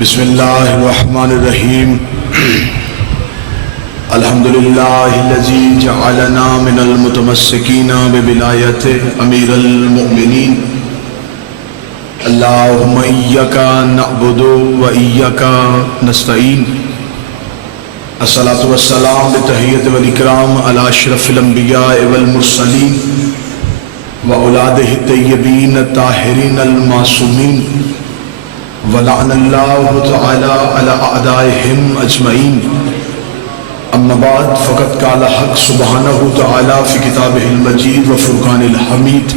بسم اللہ الرحمن الرحیم الحمدللہ الذی جعلنا من المتمسکین بولایت امیر المؤمنین اللہم ایاک نعبد و ایاک نستعین الصلاۃ والسلام بتحیۃ والاکرام علی اشرف الانبیاء والمرسلین واولادہ الطیبین الطاہرین المعصومین ولعن اللہ تعالی علی اعدائہم اجمعین اما بعد فقد قال حق سبحانہ تعالی فی کتابہ المجید و فرقان الحمید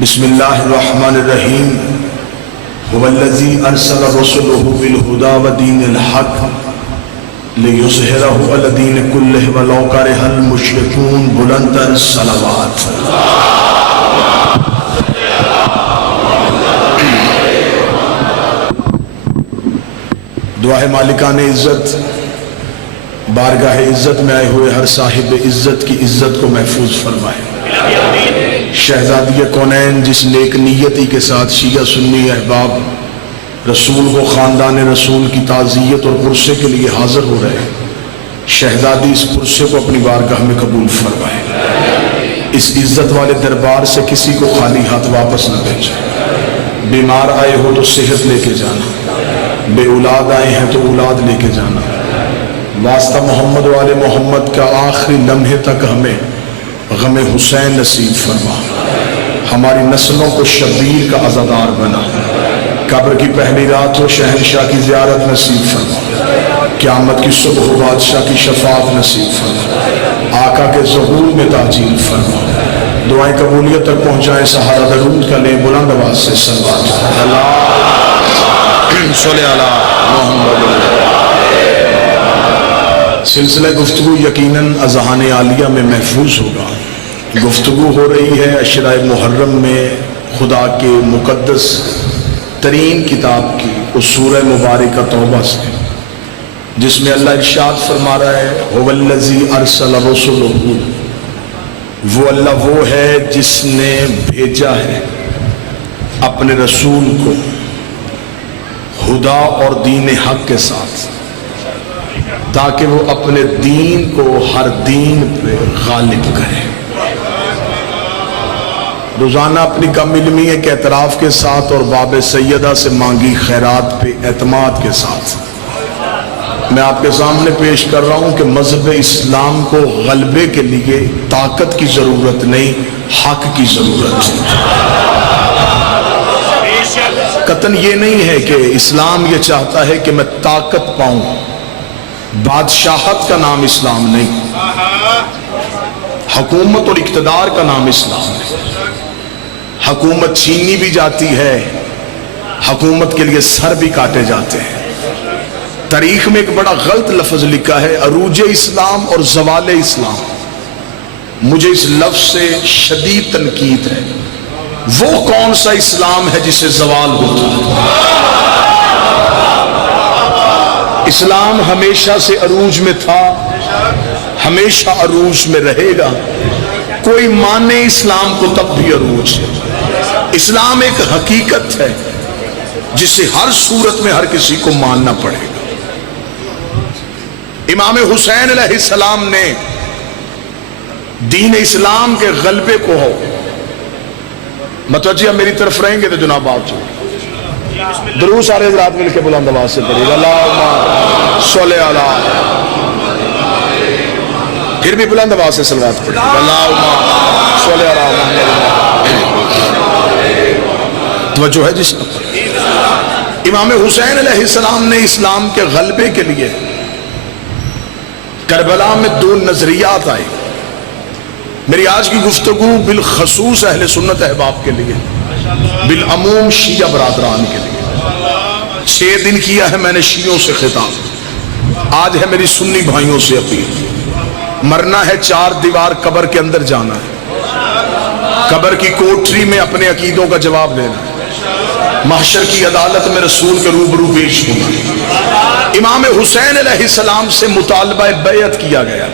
بسم اللہ الرحمن الرحیم هو الذی ارسل رسولہ بالہدی ودین الحق لیظہرہ علی الدین کلہ ولو کرہ المشرکون بلندتر صلوات دعائے مالکان عزت بارگاہ عزت میں آئے ہوئے ہر صاحب عزت کی عزت کو محفوظ فرمائے۔ شہزادی کونین جس نیک نیتی کے ساتھ شیعہ سنی احباب رسول کو خاندان رسول کی تعزیت اور پرسے کے لیے حاضر ہو رہے ہیں، شہزادی اس پرسے کو اپنی بارگاہ میں قبول فرمائے۔ اس عزت والے دربار سے کسی کو خالی ہاتھ واپس نہ بھیجیں۔ بیمار آئے ہو تو صحت لے کے جانا، بے اولاد آئے ہیں تو اولاد لے کے جانا۔ واسطہ محمد والے محمد کا آخری لمحے تک ہمیں غم حسین نصیب فرما، ہماری نسلوں کو شبیر کا عزادار بنا، قبر کی پہلی رات ہو شہنشاہ کی زیارت نصیب فرما، قیامت کی صبح ہو بادشاہ کی شفاعت نصیب فرما، آقا کے ظہور میں تاجیل فرما۔ دعائیں قبولیت تک پہنچائیں، سہارا درود کا لیں بلند آواز سے صلوات صلی علی محمد۔ سلسلہ گفتگو یقیناً اذہان عالیہ میں محفوظ ہوگا۔ گفتگو ہو رہی ہے عشرہ محرم میں خدا کے مقدس ترین کتاب کی اس سورہ مبارکہ توبہ سے، جس میں اللہ ارشاد فرما رہا ہے هو الذی ارسل رسولہ، وہ اللہ وہ ہے جس نے بھیجا ہے اپنے رسول کو خدا اور دین حق کے ساتھ، تاکہ وہ اپنے دین کو ہر دین پہ غالب کرے۔ روزانہ اپنی کم علمی کے اعتراف کے ساتھ اور باب سیدہ سے مانگی خیرات پہ اعتماد کے ساتھ میں آپ کے سامنے پیش کر رہا ہوں کہ مذہب اسلام کو غلبے کے لیے طاقت کی ضرورت نہیں، حق کی ضرورت ہے۔ قطن یہ نہیں ہے کہ اسلام یہ چاہتا ہے کہ میں طاقت پاؤں، بادشاہت کا نام اسلام نہیں، حکومت اور اقتدار کا نام اسلام ہے۔ حکومت چھینی بھی جاتی ہے، حکومت کے لیے سر بھی کاٹے جاتے ہیں۔ تاریخ میں ایک بڑا غلط لفظ لکھا ہے عروج اسلام اور زوال اسلام، مجھے اس لفظ سے شدید تنقید ہے۔ وہ کون سا اسلام ہے جسے زوال ہوتا ہے؟ اسلام ہمیشہ سے عروج میں تھا، ہمیشہ عروج میں رہے گا۔ کوئی مانے اسلام کو تب بھی عروج ہے۔ اسلام ایک حقیقت ہے جسے ہر صورت میں ہر کسی کو ماننا پڑے گا۔ امام حسین علیہ السلام نے دین اسلام کے غلبے کو ہو متوجہ میری طرف رہیں گے تو جناب آپ درود سارے حضرات مل کے بلند آواز سے پڑھیے اللہم صلی علی، پھر بھی بلند آواز سے صلوات پڑھیے اللہم صلی علی محمد۔ توجہ ہے جس امام حسین علیہ السلام نے اسلام کے غلبے کے لیے کربلا میں دو نظریات آئے۔ میری آج کی گفتگو بالخصوص اہل سنت احباب کے لیے، بالعموم شیعہ برادران کے لیے۔ 6 دن کیا ہے میں نے شیعوں سے خطاب، آج ہے میری سنی بھائیوں سے اپیل۔ مرنا ہے 4 دیوار قبر کے اندر جانا ہے، قبر کی کوٹری میں اپنے عقیدوں کا جواب لینا ہے، محشر کی عدالت میں رسول کے روبرو پیش ہونا ہے۔ امام حسین علیہ السلام سے مطالبہ بیعت کیا گیا۔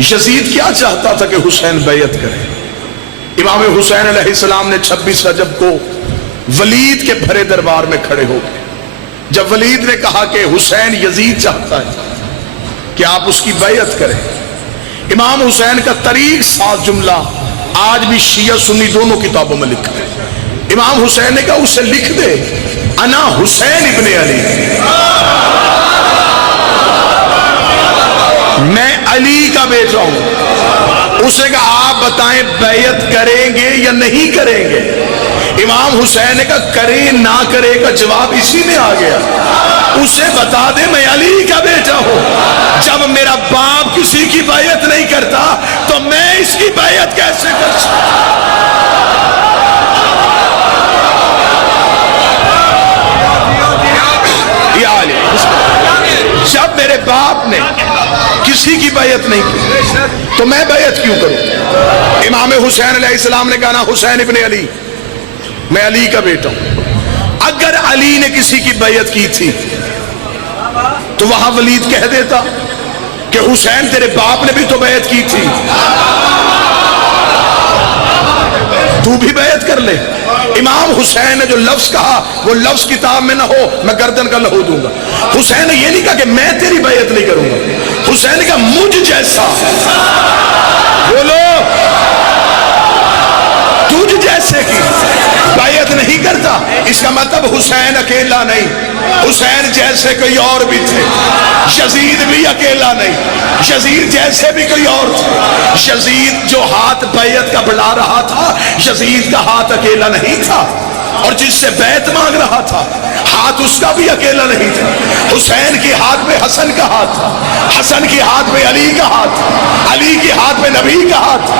یزید کیا چاہتا تھا کہ حسین بیعت کرے؟ امام حسین علیہ السلام نے 26 رجب کو ولید کے بھرے دربار میں کھڑے ہو گئے، جب ولید نے کہا کہ حسین یزید چاہتا ہے کہ آپ اس کی بیعت کریں، امام حسین کا طریق ساز جملہ آج بھی شیعہ سنی دونوں کتابوں میں لکھا ہے۔ امام حسین نے کہا اسے لکھ دے انا حسین ابن علی، میں علی کا بیٹا ہوں۔ اسے کہا آپ بتائیں بیعت کریں گے یا نہیں کریں گے؟ امام حسین نے کہا کریں نہ کرے کا جواب اسی میں آ گیا، اسے بتا دے میں علی کا بیٹا ہوں۔ جب میرا باپ کسی کی بیعت نہیں کرتا تو میں اس کی بیعت کیسے کر سکتا؟ جب میرے باپ نے کسی کی بیعت نہیں کی تو میں بیعت کیوں کروں؟ امام حسین علیہ السلام نے کہا نا حسین ابن علی، میں علی کا بیٹا ہوں۔ اگر علی نے کسی کی بیعت کی تھی تو وہاں ولید کہہ دیتا کہ حسین تیرے باپ نے بھی تو بیعت کی تھی، تو بھی بیعت کر لے۔ امام حسین نے جو لفظ کہا وہ لفظ کتاب میں نہ ہو میں گردن کا لہو دوں گا۔ حسین نے یہ نہیں کہا کہ میں تیری بیعت نہیں کروں گا، حسین نے کہا مجھ جیسا، بولو تجھ جیسے کی بیعت نہیں کرتا۔ اس کا مطلب حسین اکیلا نہیں، حسین جیسے کوئی اور بھی تھے، یزید بھی اکیلا نہیں، یزید جیسے بھی کوئی اور تھے۔ یزید جو ہاتھ بیعت کا بڑھا رہا تھا، یزید کا ہاتھ اکیلا نہیں تھا، اور جس سے بیعت مانگ رہا تھا ہاتھ اس کا بھی اکیلا نہیں تھا۔ حسین کے ہاتھ پہ حسن کا ہاتھ تھا، حسن کے ہاتھ پہ علی کا ہاتھ، علی کے ہاتھ پہ نبی کا ہاتھ،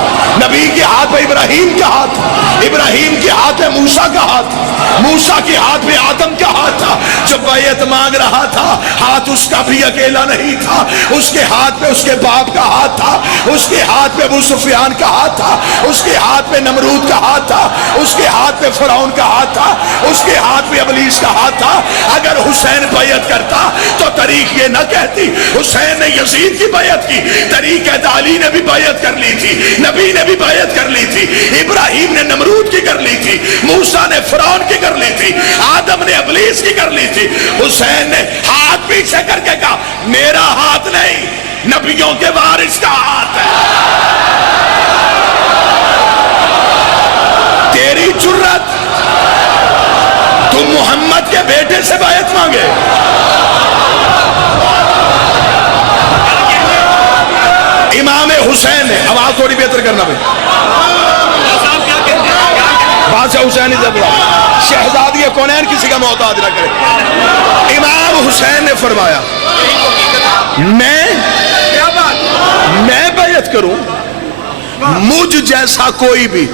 نبی کے ہاتھ پہ ابراہیم کا ہاتھ، ابراہیم کے ہاتھ پہ موسیٰ کا ہاتھ، موسیٰ کے ہاتھ پہ آدم کا ہاتھ تھا۔ جو بیعت مانگ رہا تھا ہاتھ اس کا بھی اکیلا نہیں تھا، اس کے ہاتھ پہ اس کے باپ کا ہاتھ تھا، اس کے ہاتھ پہ ابو سفیان کا ہاتھ تھا، اس کے ہاتھ پہ نمرود کا ہاتھ تھا، اس کے ہاتھ پہ فرعون کا ہاتھ تھا، اس کے ہاتھ پہ ابلیس کا ہاتھ تھا۔ اگر حسین بیعت کرتا تو تاریخ یہ نہ کہتی حسین نے یزید کی بیعت کی، تاریخ کہتا علی نے بھی بیعت کر لی تھی، نبی نے بھی بیعت کر لی تھی، ابراہیم نے نمرود کی کر لی تھی، موسیٰ نے فرعون کی کر لی تھی، آدم نے ابلیس کی کر لی تھی۔ حسین نے ہاتھ پیچھے کر کے کہا میرا ہاتھ نہیں، نبیوں کے وارث کا ہاتھ ہے۔ تیری جرت تم محمد کے بیٹے سے بیعت مانگے؟ امام حسین نے آواز تھوڑی بہتر کرنا بھائی، بادشاہ حسین شہزادی کونین کسی کا محتاج نہ کرے۔ امام حسین نے فرمایا میں بیعت کروں مجھ جیسا کوئی بھی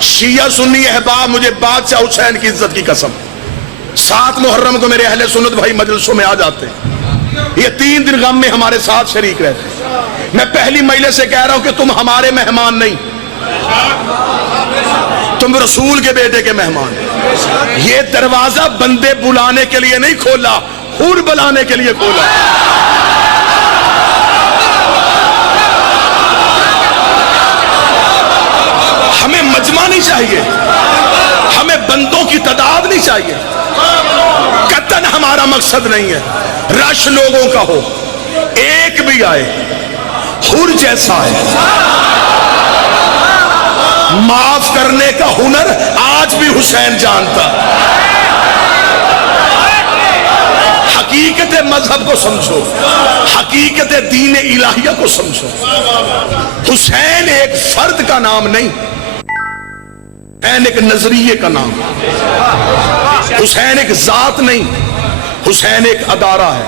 شیعہ سنی احباب، مجھے بادشاہ حسین کی عزت کی قسم، 7 محرم کو میرے اہل سنت بھائی مجلسوں میں آ جاتے ہیں، یہ 3 دن غم میں ہمارے ساتھ شریک رہتے ہیں۔ میں پہلی مجلس سے کہہ رہا ہوں کہ تم ہمارے مہمان نہیں، تم رسول کے بیٹے کے مہمان۔ یہ دروازہ بندے بلانے کے لیے نہیں کھولا، حور بلانے کے لیے کھولا۔ ہمیں مجمع نہیں چاہیے، ہمیں بندوں کی تعداد نہیں چاہیے، قطعاً ہمارا مقصد نہیں ہے رش لوگوں کا ہو، ایک بھی آئے حور جیسا ہے۔ معاف کرنے کا ہنر آج بھی حسین جانتا۔ حقیقت مذہب کو سمجھو، حقیقت دین الہیہ کو سمجھو۔ حسین ایک فرد کا نام نہیں، حسین ایک نظریے کا نام، حسین ایک ذات نہیں، حسین ایک ادارہ ہے،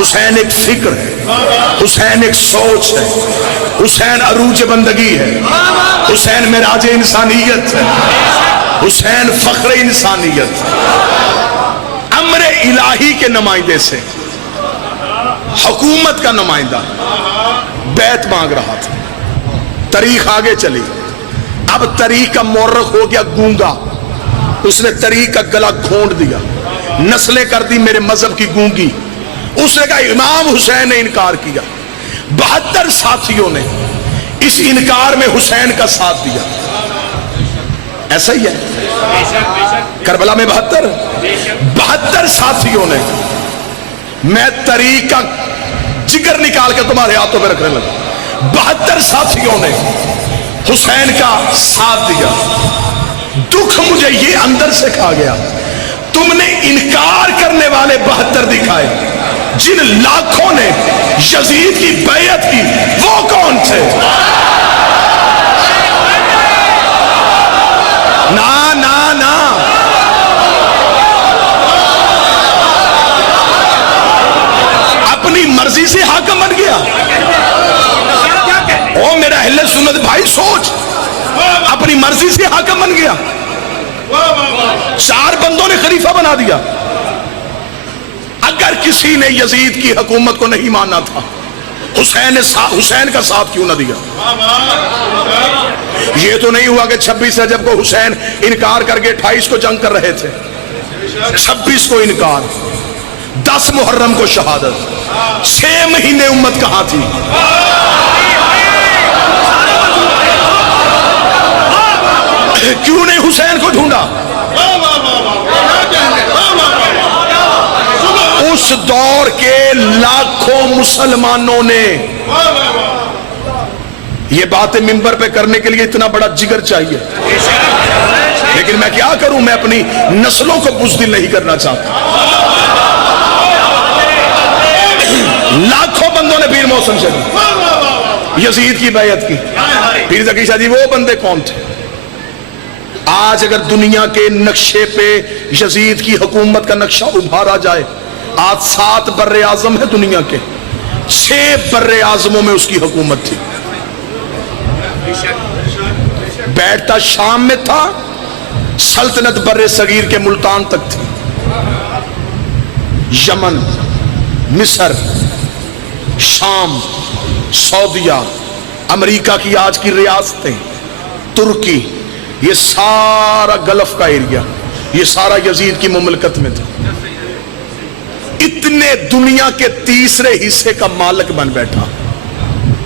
حسین ایک فکر ہے، حسین ایک سوچ ہے، حسین عروج بندگی ہے، حسین معراج انسانیت ہے، حسین فخر انسانیت، امر الہی کے نمائندے سے حکومت کا نمائندہ بیعت مانگ رہا تھا۔ تاریخ آگے چلی، اب تاریخ کا مورخ ہو گیا گونگا، اس نے تاریخ کا گلا کھونڈ دیا، نسلیں کر دی میرے مذہب کی گونگی۔ اس نے کہا امام حسین نے انکار کیا، 72 ساتھیوں نے اس انکار میں حسین کا ساتھ دیا۔ ایسا ہی ہے کربلا میں 72 ساتھیوں نے میں طریق کا جگر نکال کے تمہارے ہاتھوں پہ رکھنے لگا 72 ساتھیوں نے حسین کا ساتھ دیا دکھ مجھے یہ اندر سے کھا گیا تم نے انکار کرنے والے 72 دکھائے جن لاکھوں نے یزید کی بیعت کی وہ کون تھے نا نا نا اپنی مرضی سے حاکم بن گیا او میرا اہل سنت بھائی سوچ اپنی مرضی سے حاکم بن گیا 4 بندوں نے خلیفہ بنا دیا اگر کسی نے یزید کی حکومت کو نہیں ماننا تھا حسین کا ساتھ کیوں نہ دیا یہ تو نہیں ہوا کہ 26 رجب کو حسین انکار کر کے 28 کو جنگ کر رہے تھے 26 کو انکار 10 محرم کو شہادت 6 مہینے امت کہاں تھی کیوں نہیں حسین کو ڈھونڈا اس دور کے لاکھوں مسلمانوں نے یہ باتیں منبر پہ کرنے کے لیے اتنا بڑا جگر چاہیے لیکن میں کیا کروں میں اپنی نسلوں کو بزدل نہیں کرنا چاہتا لاکھوں بندوں نے پیر محسن شاہ یزید کی بیعت کی پیر ذکی شاہ جی وہ بندے کون تھے آج اگر دنیا کے نقشے پہ یزید کی حکومت کا نقشہ ابھارا جائے آج 7 بر اعظم ہے دنیا کے 6 بر اعظموں میں اس کی حکومت تھی بیٹھتا شام میں تھا سلطنت بر صغیر کے ملتان تک تھی یمن مصر شام سعودیہ امریکہ کی آج کی ریاستیں ترکی یہ سارا گلف کا ایریا یہ سارا یزید کی مملکت میں تھا اتنے دنیا کے تیسرے حصے کا مالک بن بیٹھا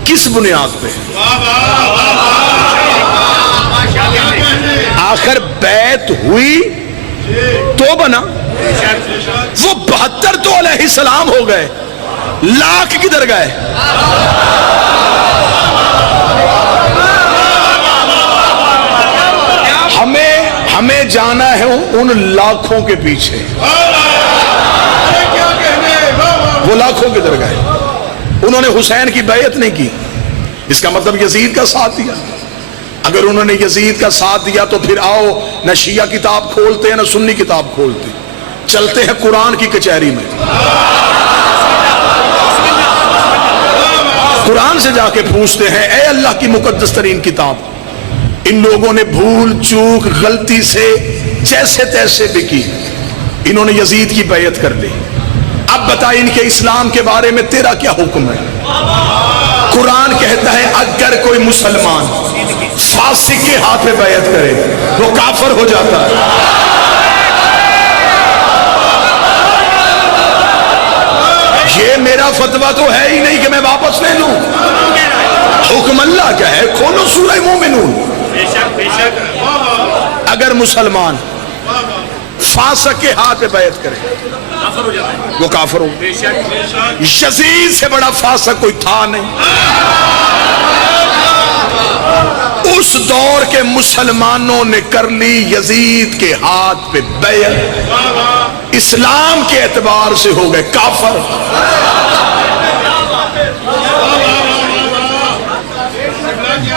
کس بنیاد پہ آخر بیعت ہوئی تو بنا وہ 72 تو علیہ السلام ہو گئے لاکھ کدھر گئے ہمیں جانا ہے ان لاکھوں کے پیچھے وہ لاکھوں کدھر گئے انہوں نے حسین کی بیعت نہیں کی اس کا مطلب یزید کا ساتھ دیا اگر انہوں نے یزید کا ساتھ دیا تو پھر آؤ نہ شیعہ کتاب کھولتے ہیں نہ سنی کتاب کھولتے چلتے ہیں قرآن کی کچہری میں قرآن سے جا کے پوچھتے ہیں اے اللہ کی مقدس ترین کتاب ان لوگوں نے بھول چوک غلطی سے جیسے تیسے بھی کی انہوں نے یزید کی بیعت کر لی اب بتا ان کے اسلام کے بارے میں تیرا کیا حکم ہے قرآن کہتا ہے اگر کوئی مسلمان فاسق کے ہاتھ میں بیعت کرے وہ کافر ہو جاتا ہے یہ میرا فتویٰ تو ہے ہی نہیں کہ میں واپس لے لوں حکم اللہ کیا ہے کھولو سورہ مومنون اگر مسلمان فاسق کے ہاتھ پہ بیعت کرے وہ کافر ہو یزید سے بڑا فاسق کوئی تھا نہیں اس دور کے مسلمانوں نے کر لی یزید کے ہاتھ پہ بیعت اسلام کے اعتبار سے ہو گئے کافر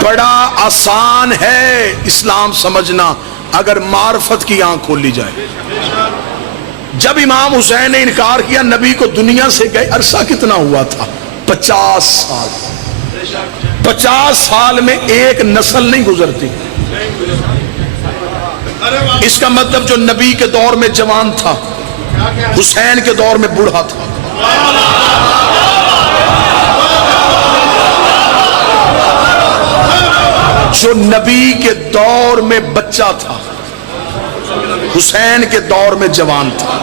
بڑا آسان ہے اسلام سمجھنا اگر معرفت کی آنکھ کھول لی جائے جب امام حسین نے انکار کیا نبی کو دنیا سے گئے عرصہ کتنا ہوا تھا 50 سال 50 سال میں ایک نسل نہیں گزرتی اس کا مطلب جو نبی کے دور میں جوان تھا حسین کے دور میں بوڑھا تھا جو نبی کے دور میں بچہ تھا حسین کے دور میں جوان تھا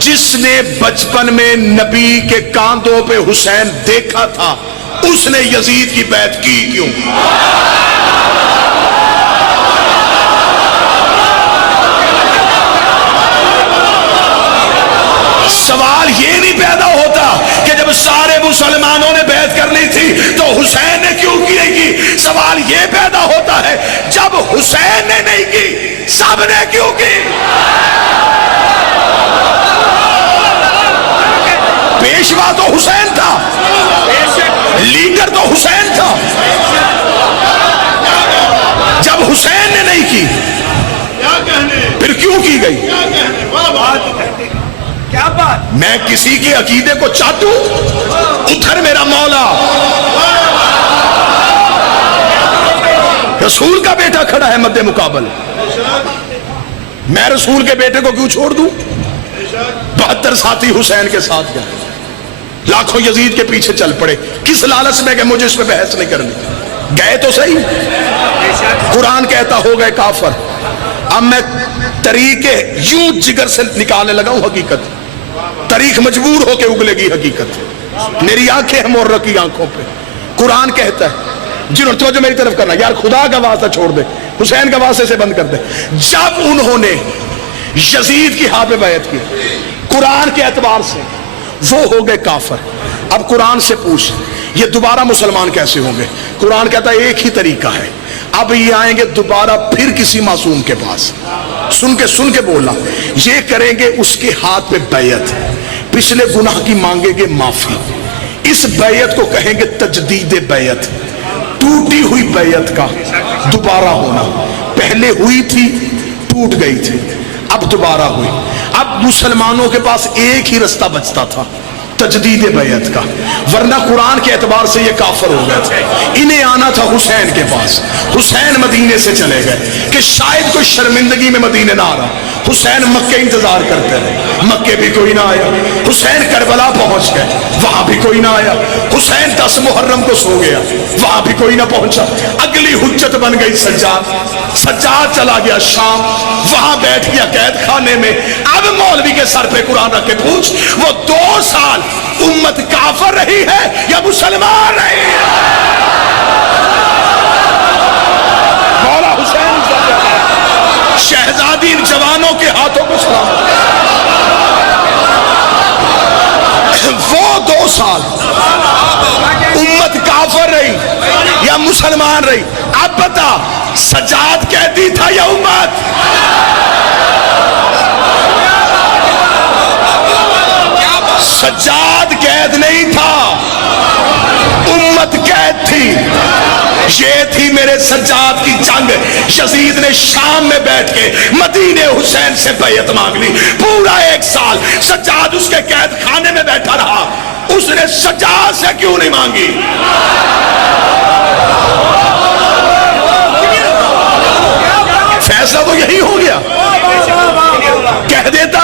جس نے بچپن میں نبی کے کاندھوں پہ حسین دیکھا تھا اس نے یزید کی بیعت کی کیوں جب سارے مسلمانوں نے بیعت کر لی تھی تو حسین نے کیوں کی نہیں کی؟ سوال یہ پیدا ہوتا ہے جب حسین نے نہیں کی سب نے کیوں کی؟ پیشوا تو حسین تھا، لیڈر تو حسین تھا، جب حسین نے نہیں کی پھر کیوں کی گئی؟ کیا بات؟ میں کسی کے عقیدے کو چاٹوں؟ ادھر میرا مولا رسول کا بیٹا کھڑا ہے مد مقابل، میں رسول کے بیٹے کو کیوں چھوڑ دوں؟ 72 ساتھی حسین کے ساتھ گئے، لاکھوں یزید کے پیچھے چل پڑے، کس لالچ میں کہ مجھے اس پہ بحث نہیں کرنی؟ گئے تو صحیح، قرآن کہتا ہو گئے کافر۔ اب میں طریقے یوں جگر سے نکالنے لگا ہوں حقیقت، تاریخ مجبور ہو کے اگلے گی حقیقت، میری آنکھیں ہیں مورخ کی آنکھوں پہ۔ قرآن کہتا ہے، جنہوں نے توجہ میری طرف کرنا، یار خدا کا واسطہ چھوڑ دے، حسین کا واسطے سے بند کر دے، جب انہوں نے یزید کی ہاتھ پہ بیعت کی قرآن کے اعتبار سے وہ ہو گئے کافر۔ اب قرآن سے پوچھ یہ دوبارہ مسلمان کیسے ہوں گے؟ قرآن کہتا ہے ایک ہی طریقہ ہے، اب یہ آئیں گے دوبارہ پھر کسی معصوم کے پاس، سن کے بولنا، یہ کریں گے اس کے ہاتھ پہ بیعت، پچھلے گناہ کی مانگیں گے معافی، اس بیعت کو کہیں گے تجدید بیعت، ٹوٹی ہوئی بیعت کا دوبارہ ہونا، پہلے ہوئی تھی ٹوٹ گئی تھی اب دوبارہ ہوئی۔ اب مسلمانوں کے پاس ایک ہی رستہ بچتا تھا، تجدید بیعت کا، ورنہ قرآن کے اعتبار سے یہ کافر ہو گئے تھے۔ انہیں آنا تھا حسین کے پاس، حسین مدینے سے چلے گئے کہ شاید کوئی شرمندگی میں مدینے نہ آ رہا، حسین مکے انتظار کرتے رہے، مکے بھی کوئی نہ آیا، حسین کربلا پہنچ گئے، وہاں بھی کوئی نہ آیا، حسین 10 محرم کو سو گیا، وہاں بھی کوئی نہ پہنچا، اگلی حجت بن گئی سجاد، سجاد چلا گیا شام، وہاں بیٹھ گیا قید خانے میں۔ اب مولوی کے سر پہ قرآن رکھ کے پوچھ، وہ 2 سال امت کافر رہی ہے یا مسلمان رہی ہے؟ مولا حسین شہزادی ان جوانوں کے ہاتھوں کو سلام، وہ 2 سال امت کافر رہی یا مسلمان رہی؟ اب بتا، سجاد قیدی تھا یا امت؟ سجاد قید نہیں تھا، امت قید تھی۔ یہ تھی میرے سجاد کی جنگ، یزید نے شام میں بیٹھ کے مدینے حسین سے بیعت مانگ لی، پورا 1 سال سجاد اس کے قید خانے میں بیٹھا رہا، اس نے سجاد سے کیوں نہیں مانگی؟ فیصلہ تو یہی ہو گیا، کہہ دیتا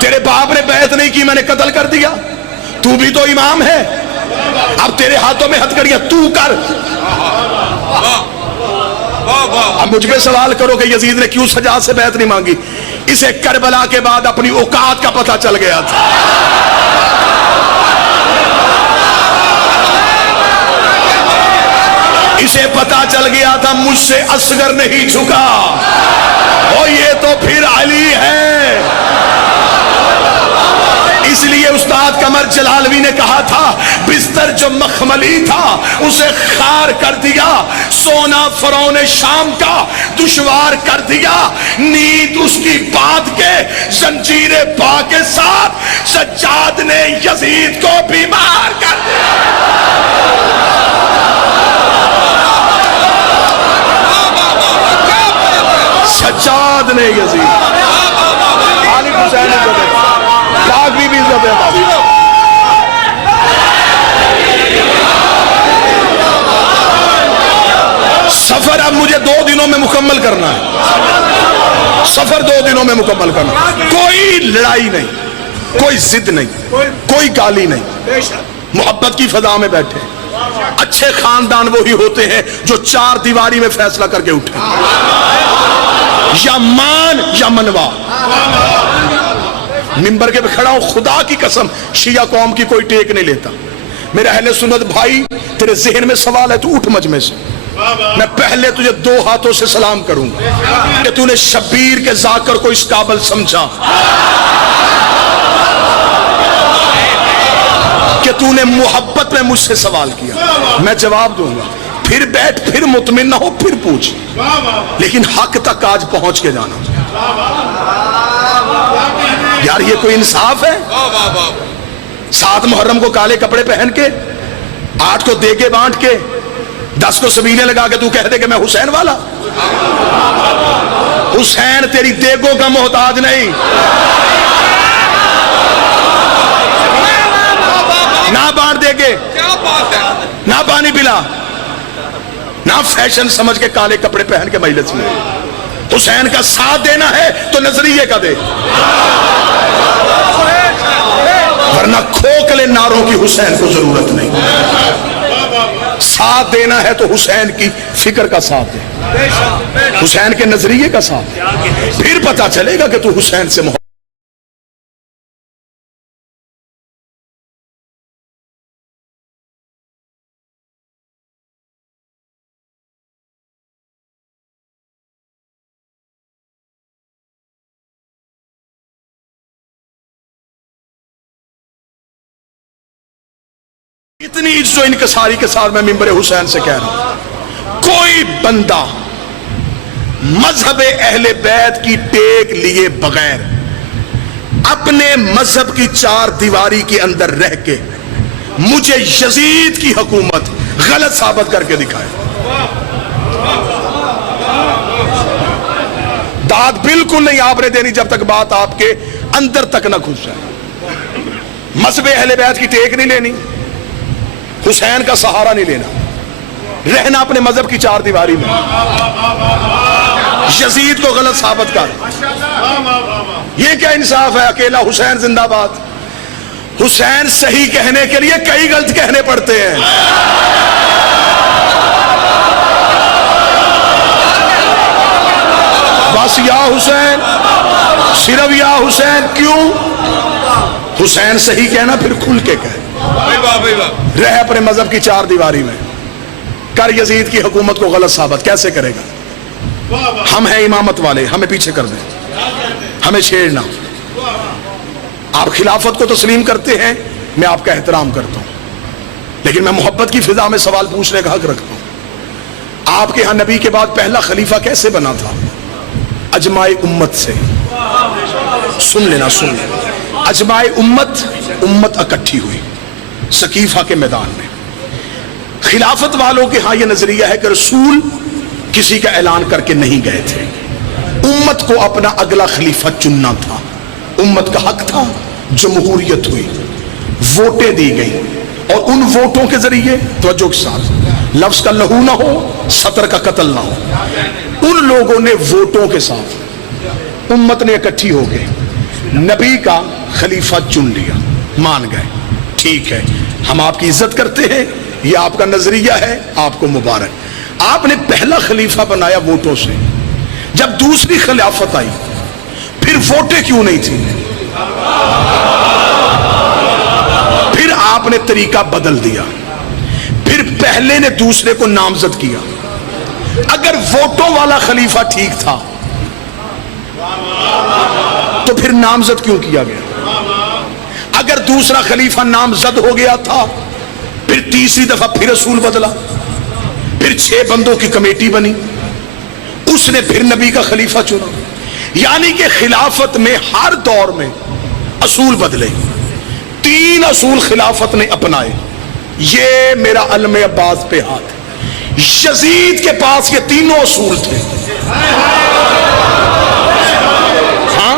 تیرے باپ نے بیعت نہیں کی، میں نے قتل کر دیا، تو بھی تو امام ہے، اب تیرے ہاتھوں میں ہتھکڑیاں، تو کر۔ اب مجھ پہ سوال کرو کہ یزید نے کیوں سجاد سے بیعت نہیں مانگی؟ اسے کربلا کے بعد اپنی اوقات کا پتہ چل گیا تھا۔ اسے پتہ چل گیا تھا مجھ سے اصغر نہیں جھکا، اور یہ تو پھر علی ہے۔ اس لیے استاد قمر جلالوی نے کہا تھا، بستر جو مخملی تھا اسے خار کر دیا، سونا فرعون شام کا دشوار کر دیا، نیند اس کی باندھ کے زنجیر پا کے ساتھ سجاد نے یزید کو بیمار کر دیا۔ سجاد نے یزید، علی حسین نے باغوی بھی عزت ہے۔ سفر اب مجھے 2 دنوں میں مکمل کرنا ہے، سفر 2 دنوں میں مکمل کرنا، کوئی لڑائی نہیں، کوئی ضد نہیں، کوئی گالی نہیں، محبت کی فضا میں بیٹھے۔ اچھے خاندان وہی ہوتے ہیں جو 4 دیواری میں فیصلہ کر کے اٹھے، یا مان یا منوا۔ منبر کے پہ کھڑا ہوں، خدا کی قسم شیعہ قوم کی کوئی ٹیک نہیں لیتا۔ میرے اہل سنت بھائی، تیرے ذہن میں سوال ہے تو اٹھ مجمع سے، میں پہلے تجھے 2 ہاتھوں سے سلام کروں کہ تو نے شبیر کے ذاکر کو اس قابل سمجھا۔ کہ تو نے محبت میں مجھ سے سوال کیا، میں جواب دوں گا، پھر بیٹھ، پھر مطمئن نہ ہو، پھر پوچھ، لیکن حق تک آج پہنچ کے جانا۔ یار یہ کوئی انصاف ہے؟ 7 محرم کو کالے کپڑے پہن کے، 8 کو دیگے بانٹ کے، 10 کو سبیلے لگا کے تو کہہ دے کہ میں حسین والا؟ حسین تیری دیگوں کا محتاج نہیں، نہ بانٹ دے گے، نہ پانی پلا، نہ فیشن سمجھ کے کالے کپڑے پہن کے مجلس میں۔ حسین کا ساتھ دینا ہے تو نظریے کا دے، ورنہ کھوکھلے نعروں کی حسین کو ضرورت نہیں۔ ساتھ دینا ہے تو حسین کی فکر کا ساتھ دے، حسین کے نظریے کا ساتھ دے، پھر پتا چلے گا کہ تو حسین سے محبت۔ اتنی عزت و انکساری کے ساتھ میں منبر حسین سے کہہ رہا ہوں، کوئی بندہ مذہب اہل بیت کی ٹیک لیے بغیر اپنے مذہب کی 4 دیواری کے اندر رہ کے مجھے یزید کی حکومت غلط ثابت کر کے دکھائے۔ داد بالکل نہیں آپ نے دینی جب تک بات آپ کے اندر تک نہ گھس جائے۔ مذہب اہل بیت کی ٹیک نہیں لینی، حسین کا سہارا نہیں لینا، رہنا اپنے مذہب کی 4 دیواری میں، یزید کو غلط ثابت کر۔ یہ کیا انصاف ہے؟ اکیلا حسین زندہ باد۔ حسین صحیح کہنے کے لیے کئی غلط کہنے پڑتے ہیں۔ بس یا حسین، صرف یا حسین، کیوں؟ حسین صحیح کہنا پھر کھل کے کہے، رہ اپنے مذہب کی 4 دیواری میں، کر یزید کی حکومت کو غلط ثابت۔ کیسے کرے گا؟ ہم ہیں امامت والے، ہمیں پیچھے کر دیں، ہمیں چھیڑنا۔ آپ خلافت کو تسلیم کرتے ہیں، میں آپ کا احترام کرتا ہوں، لیکن میں محبت کی فضا میں سوال پوچھنے کا حق رکھتا ہوں۔ آپ کے ہاں نبی کے بعد پہلا خلیفہ کیسے بنا تھا؟ اجماع امت سے۔ سن لینا، سن لینا، اجماع امت اکٹھی ہوئی سقیفہ کے میدان میں۔ خلافت والوں کے ہاں یہ نظریہ ہے کہ رسول کسی کا اعلان کر کے نہیں گئے تھے، امت کو اپنا اگلا خلیفہ چننا تھا، امت کا حق تھا۔ جمہوریت ہوئی، ووٹیں دی گئی، اور ان ووٹوں کے ذریعے، توجہ کے ساتھ، لفظ کا لہو نہ ہو، سطر کا قتل نہ ہو، ان لوگوں نے ووٹوں کے ساتھ امت نے اکٹھی ہو گئے نبی کا خلیفہ چن لیا، مان گئے، ٹھیک ہے، ہم آپ کی عزت کرتے ہیں، یہ آپ کا نظریہ ہے، آپ کو مبارک۔ آپ نے پہلا خلیفہ بنایا ووٹوں سے، جب دوسری خلافت آئی پھر ووٹیں کیوں نہیں تھی؟ پھر آپ نے طریقہ بدل دیا، پھر پہلے نے دوسرے کو نامزد کیا۔ اگر ووٹوں والا خلیفہ ٹھیک تھا تو پھر نامزد کیوں کیا گیا؟ اگر دوسرا خلیفہ نامزد ہو گیا تھا، پھر تیسری دفعہ پھر اصول بدلا، پھر 6 بندوں کی کمیٹی بنی، اس نے پھر نبی کا خلیفہ چنا۔ یعنی کہ خلافت میں ہر دور میں اصول بدلے۔ 3 اصول خلافت نے اپنائے، یہ میرا علم عباس پہ ہاتھ ہے۔ یزید کے پاس یہ 3 اصول تھے۔ ہاں،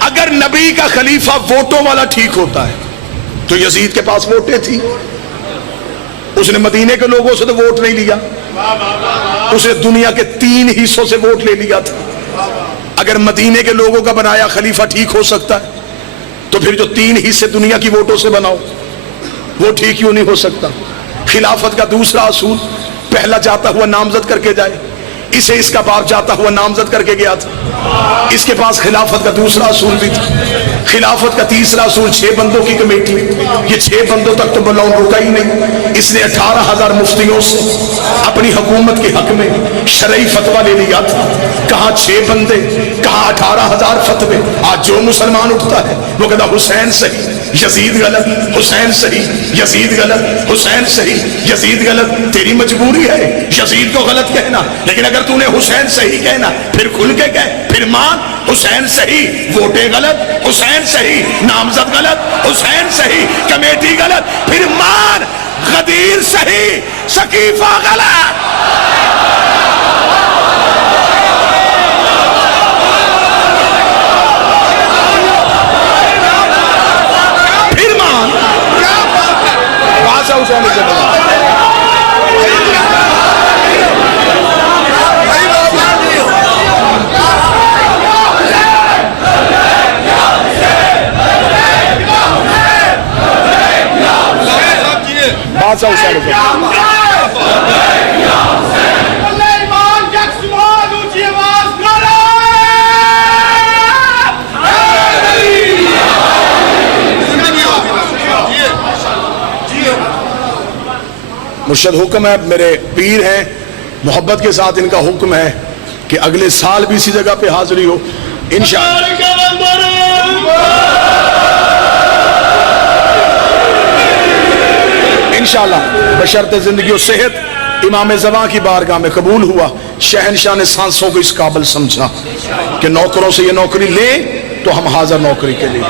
اگر نبی کا خلیفہ ووٹوں والا ٹھیک ہوتا ہے تو یزید کے پاس ووٹیں تھی، اس نے مدینے کے لوگوں سے تو ووٹ نہیں لیا، اس نے دنیا کے 3 حصوں سے ووٹ لے لیا تھا۔ اگر مدینے کے لوگوں کا بنایا خلیفہ ٹھیک ہو سکتا ہے تو پھر جو 3 حصے دنیا کی ووٹوں سے بناؤ وہ ٹھیک کیوں نہیں ہو سکتا؟ خلافت کا دوسرا اصول، پہلا جاتا ہوا نامزد کر کے جائے، اسے اس کا باپ جاتا ہوا نامزد کر کے گیا تھا، اس کے پاس خلافت کا دوسرا اصول بھی تھا۔ خلافت کا تیسرا اصول 6 بندوں کی کمیٹی، یہ 6 بندوں تک تو بلون رکا ہی نہیں، اس نے 18,000 مفتیوں سے اپنی حکومت کے حق میں شرعی فتویٰ لے لیا تھا۔ کہاں 6 بندے، کہاں 18,000 فتوے۔ آج جو مسلمان اٹھتا ہے وہ کہتا حسین صحیح، یزید غلط، حسین صحیح، یزید غلط، حسین صحیح، یزید غلط. تیری مجبوری ہے یزید کو غلط کہنا، لیکن اگر تو نے حسین صحیح کہنا پھر کھل کے کہہ، پھر مان. حسین صحیح، ووٹیں غلط، حسین صحیح، نامزد غلط، حسین صحیح، کمیٹی غلط، پھر مان. غدیر صحیح، سقیفہ غلط. حسین مرشد حکم ہے، میرے پیر ہیں، محبت کے ساتھ ان کا حکم ہے کہ اگلے سال بھی اسی جگہ پہ حاضری ہو انشاءاللہ بشرط زندگی و صحت. امام زمان کی بارگاہ میں قبول ہوا. شہنشاہ نے سانسوں کو اس قابل سمجھا کہ نوکروں سے یہ نوکری لے تو ہم حاضر نوکری کے لیے.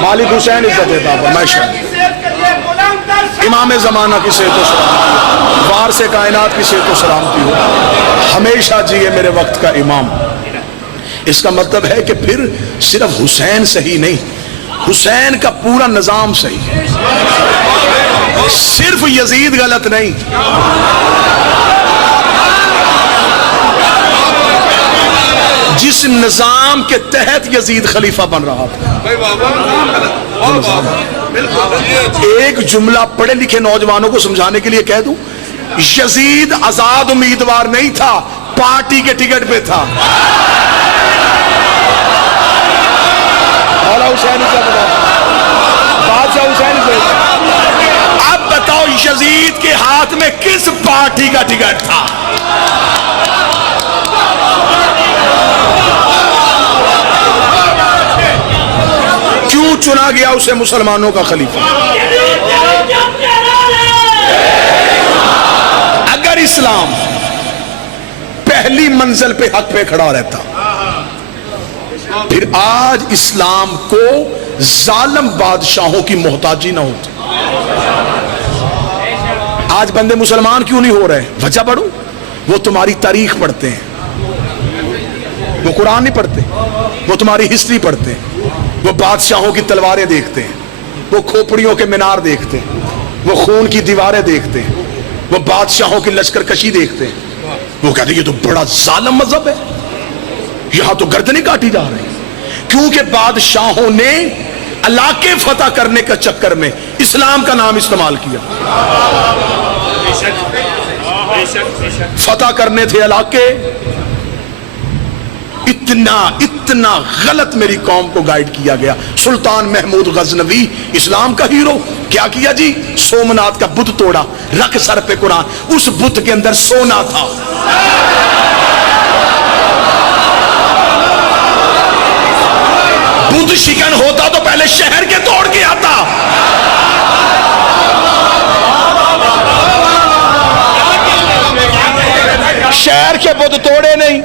مالک حسین عزت دیتا فرمائشہ. امام زمانہ کی صحت و سلامتی، وارث کائنات کی صحت و سلامتی ہو. ہمیشہ جیے میرے وقت کا امام. اس کا مطلب ہے کہ پھر صرف حسین صحیح نہیں، حسین کا پورا نظام صحیح، صرف یزید غلط نہیں. جس نظام کے تحت یزید خلیفہ بن رہا تھا. ایک جملہ پڑھے لکھے نوجوانوں کو سمجھانے کے لیے کہہ دوں، یزید آزاد امیدوار نہیں تھا، پارٹی کے ٹکٹ پہ تھا. بادشاہ حسین سے اب بتاؤ یزید کے ہاتھ میں کس پارٹی کا ٹکٹ تھا؟ کیوں چنا گیا اسے مسلمانوں کا خلیفہ؟ اگر اسلام پہلی منزل پہ حق پہ کھڑا رہتا پھر آج اسلام کو ظالم بادشاہوں کی محتاجی نہ ہوتی. آج بندے مسلمان کیوں نہیں ہو رہے؟ وجہ پڑھو. وہ تمہاری تاریخ پڑھتے ہیں، وہ قرآن نہیں پڑھتے، وہ تمہاری ہسٹری پڑھتے ہیں، وہ بادشاہوں کی تلواریں دیکھتے ہیں، وہ کھوپڑیوں کے مینار دیکھتے ہیں، وہ خون کی دیواریں دیکھتے ہیں، وہ بادشاہوں کی لشکر کشی دیکھتے ہیں. وہ کہتے ہیں یہ تو بڑا ظالم مذہب ہے، یہاں تو گردنیں کاٹی جا رہی ہیں. کیونکہ بادشاہوں نے علاقے فتح کرنے کا چکر میں اسلام کا نام استعمال کیا. فتح کرنے تھے علاقے. اتنا غلط میری قوم کو گائیڈ کیا گیا. سلطان محمود غزنوی اسلام کا ہیرو کیا کیا جی؟ سومنات کا بت توڑا، رکھ سر پہ قرآن. اس بت کے اندر سونا تھا. بت شکن ہوتا تو پہلے شہر کے توڑ کے آتا. شہر کے بت توڑے نہیں،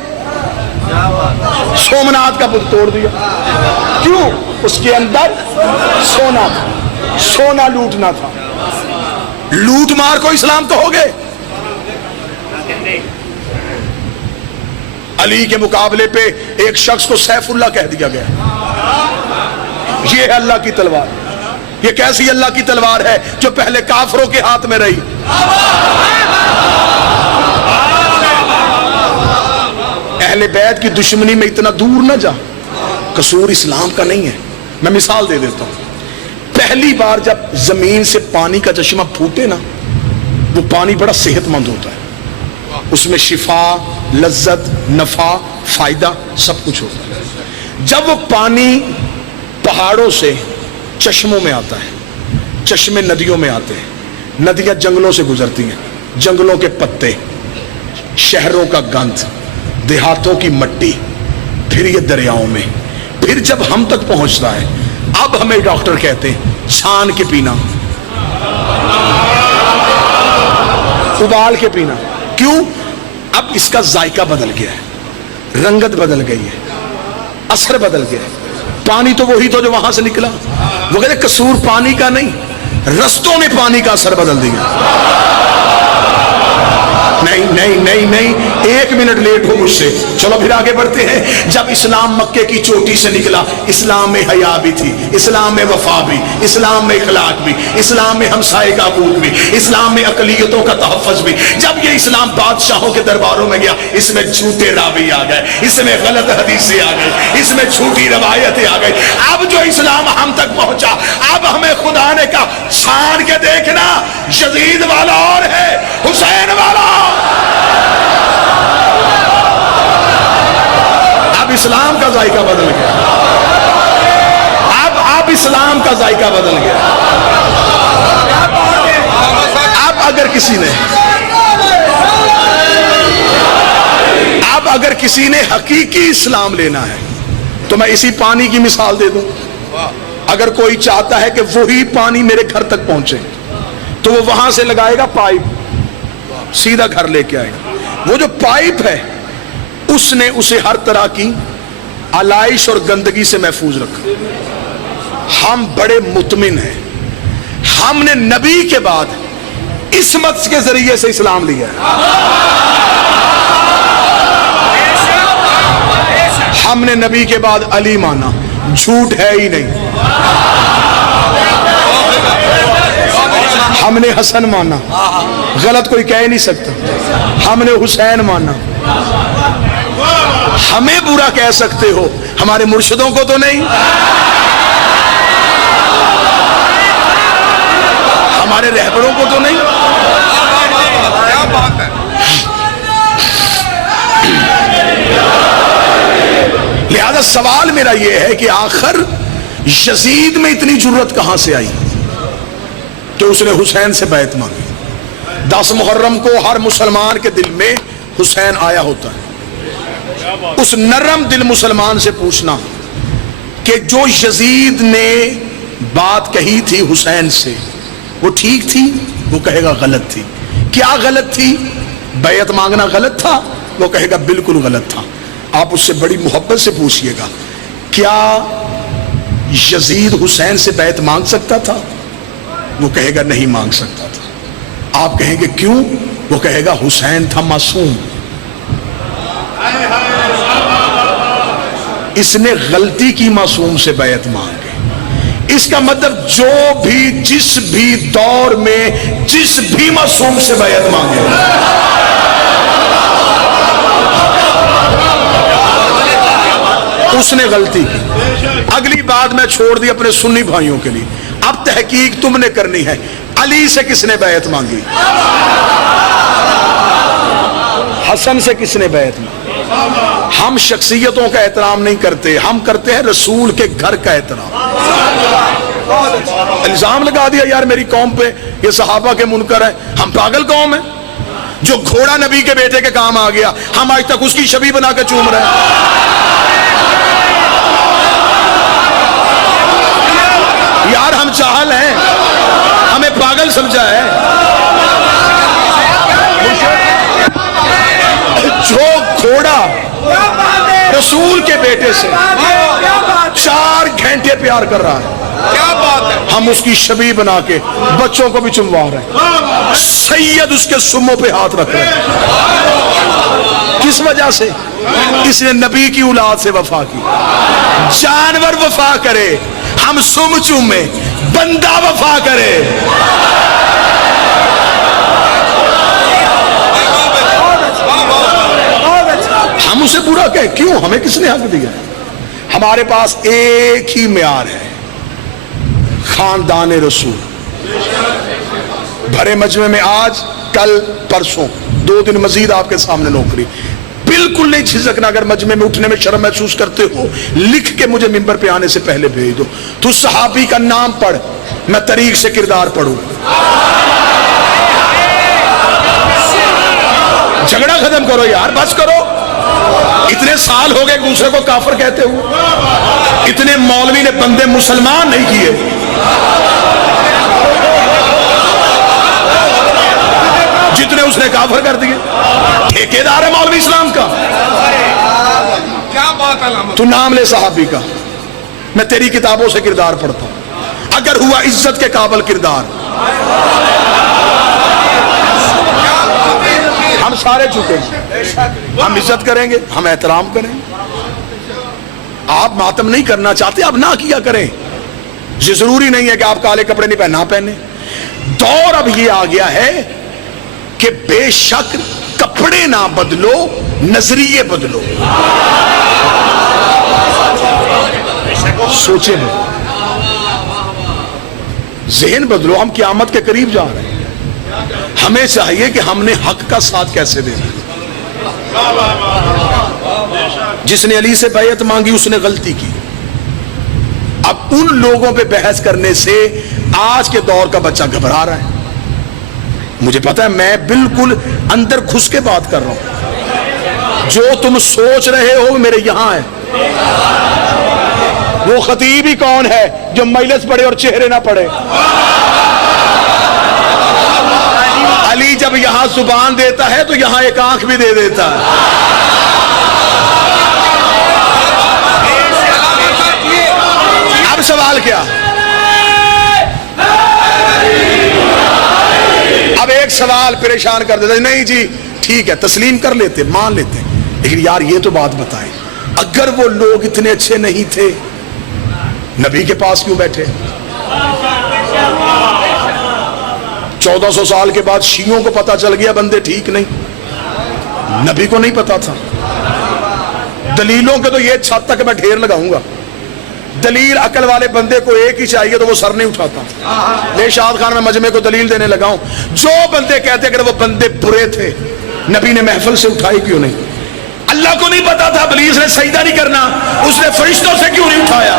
سومنات کا بت توڑ دیا. کیوں؟ اس کے اندر سونا تھا، سونا لوٹنا تھا. لوٹ مار کو اسلام کہو گے؟ علی کے مقابلے پہ ایک شخص کو سیف اللہ کہہ دیا گیا. یہ ہے اللہ کی تلوار. یہ کیسی اللہ کی تلوار ہے جو پہلے کافروں کے ہاتھ میں رہی. اہل بیت کی دشمنی میں اتنا دور نہ جا. قصور اسلام کا نہیں ہے. میں مثال دے دیتا ہوں. پہلی بار جب زمین سے پانی کا چشمہ پھوٹے نا، وہ پانی بڑا صحت مند ہوتا ہے. اس میں شفا، لذت، نفع، فائدہ سب کچھ ہوتا ہے. جب وہ پانی پہاڑوں سے چشموں میں آتا ہے، چشمے ندیوں میں آتے ہیں، ندیاں جنگلوں سے گزرتی ہیں، جنگلوں کے پتے، شہروں کا گند، دیہاتوں کی مٹی، پھر یہ دریاؤں میں، پھر جب ہم تک پہنچتا ہے اب ہمیں ڈاکٹر کہتے ہیں چھان کے پینا، ابال کے پینا. کیوں؟ اب اس کا ذائقہ بدل گیا ہے، رنگت بدل گئی ہے، اثر بدل گیا ہے. پانی تو وہی تو جو وہاں سے نکلا. وہ کہتے قصور پانی کا نہیں، رستوں نے پانی کا اثر بدل دیا. نہیں نہیں نہیں نہیں، 1 منٹ لیٹ ہو مجھ سے. چلو پھر آگے بڑھتے ہیں. جب اسلام مکے کی چوٹی سے نکلا، اسلام میں حیا بھی تھی، اسلام میں وفا بھی، اسلام میں اخلاق بھی، اسلام میں ہمسائے کا حقوق بھی، اسلام میں اقلیتوں کا تحفظ بھی. جب یہ اسلام بادشاہوں کے درباروں میں گیا، اس میں جھوٹے راوی آ گئے، اس میں غلط حدیثیں آ گئی، اس میں جھوٹی روایتیں آ گئی. اب جو اسلام ہم تک پہنچا، اب ہمیں خدا نے کہا چھان کے دیکھنا، یزید والا اور ہے، حسین والا. اب اسلام کا ذائقہ بدل گیا. اب اسلام کا ذائقہ بدل گیا. اب اگر کسی نے حقیقی اسلام لینا ہے تو میں اسی پانی کی مثال دے دوں. اگر کوئی چاہتا ہے کہ وہی پانی میرے گھر تک پہنچے تو وہ وہاں سے لگائے گا پائپ، سیدھا گھر لے کے آئے گا. وہ جو پائپ ہے اس نے اسے ہر طرح کی آلائش اور گندگی سے محفوظ رکھا. ہم بڑے مطمئن ہیں، ہم نے نبی کے بعد عصمت کے ذریعے سے اسلام لیا ہے. ہم نے نبی کے بعد علی مانا، جھوٹ ہے ہی نہیں. ہم نے حسن مانا، غلط کوئی کہہ نہیں سکتا. ہم نے حسین مانا. ہمیں برا کہہ سکتے ہو، ہمارے مرشدوں کو تو نہیں، ہمارے رہبروں کو تو نہیں. لہذا سوال میرا یہ ہے کہ آخر یزید میں اتنی جرت کہاں سے آئی کہ اس نے حسین سے بیعت مانگی؟ 10 محرم کو ہر مسلمان کے دل میں حسین آیا ہوتا ہے. اس نرم دل مسلمان سے پوچھنا کہ جو یزید نے بات کہی تھی حسین سے وہ ٹھیک تھی؟ وہ کہے گا غلط تھی. کیا غلط تھی؟ بیعت مانگنا غلط تھا؟ وہ کہے گا بالکل غلط تھا. آپ اس سے بڑی محبت سے پوچھئے گا کیا یزید حسین سے بیعت مانگ سکتا تھا؟ وہ کہے گا نہیں مانگ سکتا تھا. آپ کہیں گے کیوں؟ وہ کہے گا حسین تھا معصوم، اس نے غلطی کی معصوم سے بیعت مانگی. اس کا مطلب جو بھی جس بھی دور میں جس بھی معصوم سے بیعت مانگے اس نے غلطی کی. اگلی بات میں چھوڑ دی اپنے سنی بھائیوں کے لیے. اب تحقیق تم نے کرنی ہے، علی سے کس نے بیعت مانگی؟ حسن سے کس نے بیعت مانگی؟ ہم شخصیتوں کا احترام نہیں کرتے، ہم کرتے ہیں رسول کے گھر کا احترام. الزام لگا دیا یار میری قوم پہ یہ صحابہ کے منکر ہیں. ہم پاگل قوم ہیں؟ جو گھوڑا نبی کے بیٹے کے کام آ گیا ہم آج تک اس کی شبیہ بنا کے چوم رہے ہیں. یار ہم چاہل ہیں، ہمیں پاگل سمجھا ہے. جو گھوڑا رسول کے بیٹے سے 4 گھنٹے پیار کر رہا ہے، کیا بات ہے، ہم اس کی شبیہ بنا کے بچوں کو بھی چموا رہے ہیں. سید اس کے سموں پہ ہاتھ رکھ رہے ہیں. کس وجہ سے؟ اس نے نبی کی اولاد سے وفا کی. جانور وفا کرے ہم سم چومے، بندہ وفا کرے. ہم اسے برا کہیں کیوں؟ ہمیں کس نے حق دیا؟ ہمارے پاس ایک ہی معیار ہے، خاندان رسول. بھرے مجمع میں آج کل پرسوں 2 دن مزید آپ کے سامنے نوکری. بالکل نہیں جھجکنا. اگر مجمع میں اٹھنے میں شرم محسوس کرتے ہو لکھ کے مجھے منبر پہ آنے سے پہلے بھیج دو. تو صحابی کا نام پڑھ، میں طریق سے کردار پڑھوں. جھگڑا ختم کرو یار، بس کرو. اتنے سال ہو گئے ایک دوسرے کو کافر کہتے ہوئے، اتنے مولوی نے بندے مسلمان نہیں کیے، جتنے اس نے کافر کر دیے۔ ٹھیکیدار ہے مولوی اسلام کا۔ تو نام لے صحابی کا، میں تیری کتابوں سے کردار پڑھتا ہوں، اگر ہوا عزت کے قابل کردار، ہم سارے جھکے ہیں، ہم عزت کریں گے، ہم احترام کریں گے۔ آپ ماتم نہیں کرنا چاہتے، آپ نہ کیا کریں، یہ ضروری نہیں ہے کہ آپ کالے کپڑے نہیں پہنا پہنے۔ دور اب یہ آ گیا ہے کہ بے شک کپڑے نہ بدلو، نظریے بدلو، سوچیں ذہن بدلو۔ ہم قیامت کے قریب جا رہے ہیں، ہمیں چاہیے کہ ہم نے حق کا ساتھ کیسے دینا۔ جس نے علی سے بیعت مانگی اس نے غلطی کی۔ اب ان لوگوں پہ بحث کرنے سے آج کے دور کا بچہ گھبرا رہا ہے۔ مجھے پتا ہے میں بالکل اندر گھس کے بات کر رہا ہوں، جو تم سوچ رہے ہو میرے یہاں ہے۔ وہ خطیب ہی کون ہے جو مجلس پڑھے اور چہرے نہ پڑھے؟ علی جب یہاں زبان دیتا ہے تو یہاں ایک آنکھ بھی دے دیتا ہے۔ اب سوال کیا؟ اب ایک سوال پریشان کر دیتا ہے، نہیں جی ٹھیک ہے تسلیم کر لیتے، مان لیتے، لیکن یار یہ تو بات بتائیں، اگر وہ لوگ اتنے اچھے نہیں تھے نبی کے پاس کیوں بیٹھے؟ 1400 سال کے بعد شیعوں کو پتا چل گیا بندے ٹھیک نہیں، نبی کو نہیں پتا تھا۔ دلیلوں کے تو یہ چھت تک میں ڈھیر لگاؤں گا، دلیل عقل والے بندے کو ایک ہی چاہیے تو وہ سر نہیں اٹھاتا۔ لے شاد خان میں مجمع کو دلیل دینے لگاؤں، جو بندے کہتے اگر وہ بندے برے تھے نبی نے محفل سے اٹھائی کیوں نہیں؟ اللہ کو نہیں پتا تھا ابلیس نے سجدہ نہیں کرنا، اس نے فرشتوں سے کیوں نہیں اٹھایا؟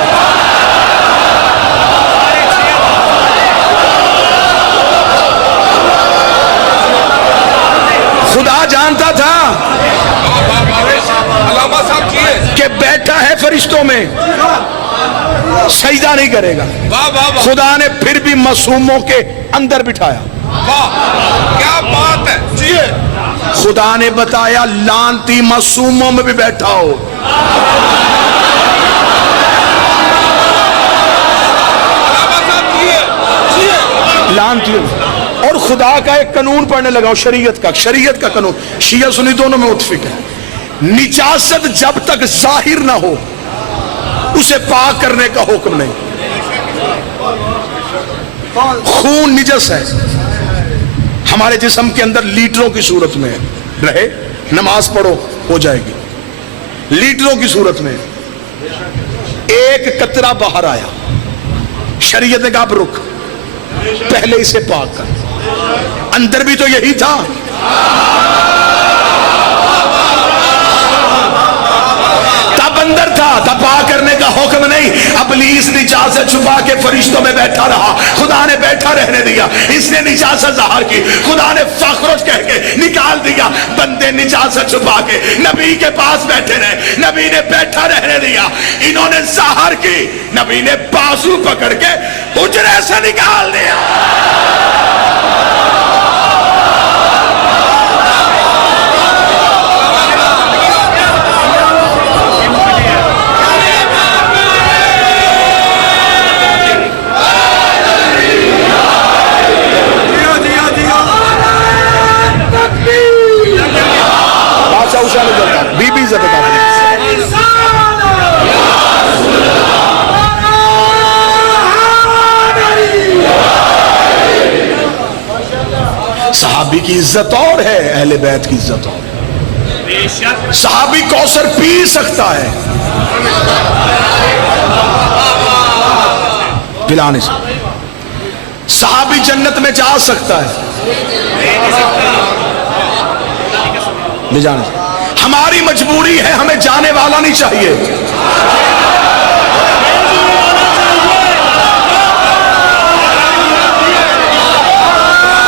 خدا جانتا تھا کہ بیٹھا ہے فرشتوں میں، سجدہ نہیں کرے گا، خدا نے پھر بھی معصوموں کے اندر بٹھایا۔ کیا بات ہے، خدا نے بتایا لانتی معصوموں میں بھی بیٹھا ہو۔ لانتی، اور خدا کا ایک قانون پڑھنے لگا شریعت کا قانون، شیعہ سنی دونوں میں متفق ہے، نجاست جب تک ظاہر نہ ہو اسے پاک کرنے کا حکم نہیں۔ خون نجس ہے، ہمارے جسم کے اندر لیٹروں کی صورت میں رہے، نماز پڑھو ہو جائے گی، لیٹروں کی صورت میں ایک قطرہ باہر آیا، شریعت نے کہا اب رک، پہلے اسے پاک کر۔ اندر بھی تو یہی تھا، تب اندر تھا، تب پاک کرنے کا حکم نہیں۔ ابلیس نجاست چھپا کے فرشتوں میں بیٹھا رہا، خدا نے بیٹھا رہنے دیا، اس نے نجاست ظاہر کی، خدا نے فخرج کہہ کے نکال دیا، بندے نجاست چھپا کے نبی کے پاس بیٹھے رہے، نبی نے بیٹھا رہنے دیا، انہوں نے ظاہر کی، نبی نے بازو پکڑ کے حجرے سے نکال دیا۔ بی بی سے بتا دیں صحابی کی عزت اور ہے، اہل بیت کی عزت اور ہے۔ صحابی کوثر پی سکتا ہے، پلانے سے صحابی جنت میں جا سکتا ہے، لے جانے سے۔ ہماری مجبوری ہے، ہمیں جانے والا نہیں چاہیے۔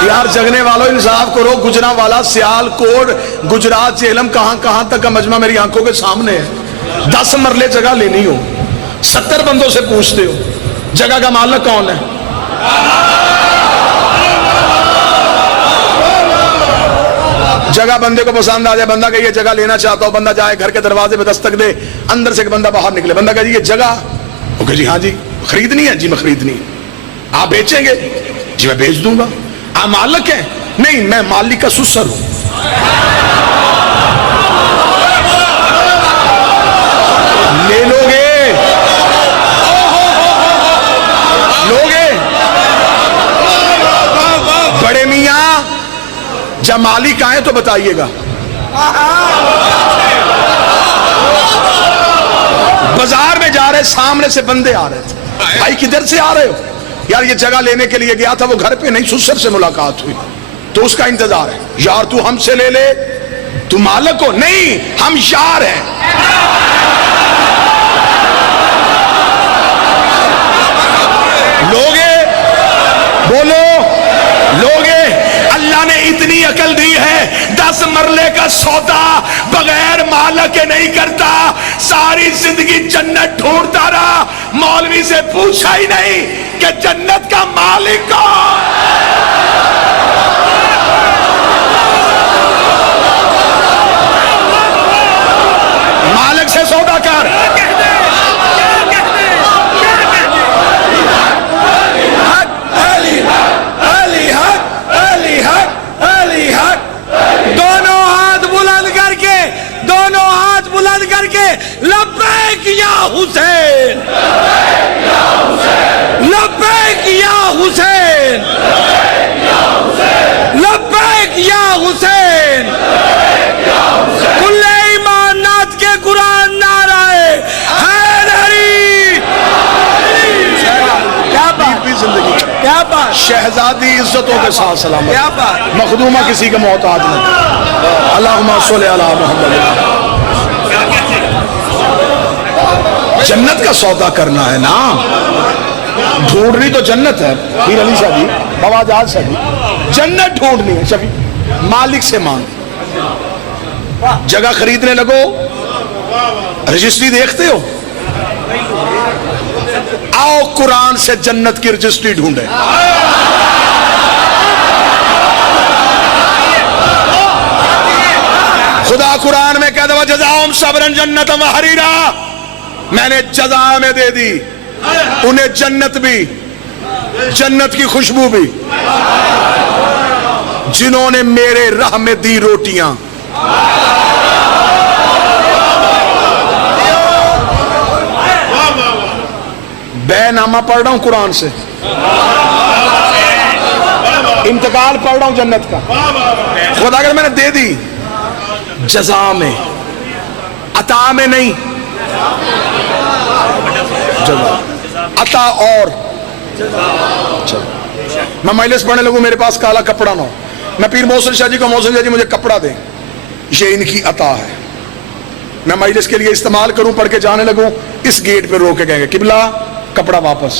یار جگنے والوں انصاف کرو. گجرا والا, سیال کوٹ, گجرات, جہلم, کہاں کہاں تک کا مجمع میری آنکھوں کے سامنے ہے. 10 مرلے جگہ لینی ہو, 70 بندوں سے پوچھتے ہو جگہ کا مالک کون ہے. جگہ بندے کو پسند آ جائے, بندہ کہ یہ جگہ لینا چاہتا ہو, بندہ جائے گھر کے دروازے پہ دستک دے, اندر سے ایک بندہ باہر نکلے, بندہ کہے جی یہ جگہ, اوکے جی ہاں جی خریدنی ہے, جی میں خریدنی ہے. آپ بیچیں گے, جی میں بیچ دوں گا. آپ مالک ہیں, نہیں میں مالک کا سسر ہوں. لے لو گے, لوگے بڑے میاں جب مالک آئے تو بتائیے گا. بازار میں جا رہے, سامنے سے بندے آ رہے تھے, بھائی کدھر سے آ رہے ہو؟ یار یہ جگہ لینے کے لیے گیا تھا, وہ گھر پہ نہیں, سسر سے ملاقات ہوئی تو اس کا انتظار ہے. یار تو ہم سے لے لے, تو مالک ہو؟ نہیں ہم یار ہیں. لوگے بولو, لوگے اللہ نے اتنی عقل دی ہے, 10 مرلے کا سودا بغیر مالک کے نہیں کرتا. ساری زندگی جنت ڈھونڈتا رہا, مولوی سے پوچھا ہی نہیں کہ جنت کا مالک کون. مالک سے سودا کر. لبیک یا حسین, لبیک یا حسین, لبیک یا حسین. کل ایمان نات کے قرآن نعرہ حیدری. کیا بات, کیا بات. شہزادی عزتوں کے ساتھ سلامت, کیا بات. مخدومہ کسی کے محتاج نہیں. اللہم صلی علی محمد. جنت کا سودا کرنا ہے نا, ڈھونڈنی تو جنت ہے. پیر علی شاہ جی, بابا جاز شاہ جی, جنت ڈھونڈنی ہے. شفیع مالک سے مانگ. جگہ خریدنے لگو, رجسٹری دیکھتے ہو, آؤ قرآن سے جنت کی رجسٹری ڈھونڈے. خدا قرآن میں کہہ دو جزاؤہم صبرا جنتا وحریرا, میں نے جزا میں دے دی انہیں جنت بھی, جنت کی خوشبو بھی, جنہوں نے میرے راہ میں دی روٹیاں. بے نامہ پڑھ رہا ہوں قرآن سے, انتقال پڑھ رہا ہوں جنت کا. خدا اگر میں نے دے دی, جزا میں, عطا میں نہیں, عطا اور. میں مجلس پڑھنے لگوں, میرے پاس کالا کپڑا نہ ہو, میں پیر محسن شاہ جی کو, محسن شاہ جی مجھے کپڑا دیں, یہ ان کی عطا ہے. میں مجلس کے لیے استعمال کروں, پڑھ کے جانے لگوں, اس گیٹ پہ رو کے کہیں گے قبلہ کپڑا واپس.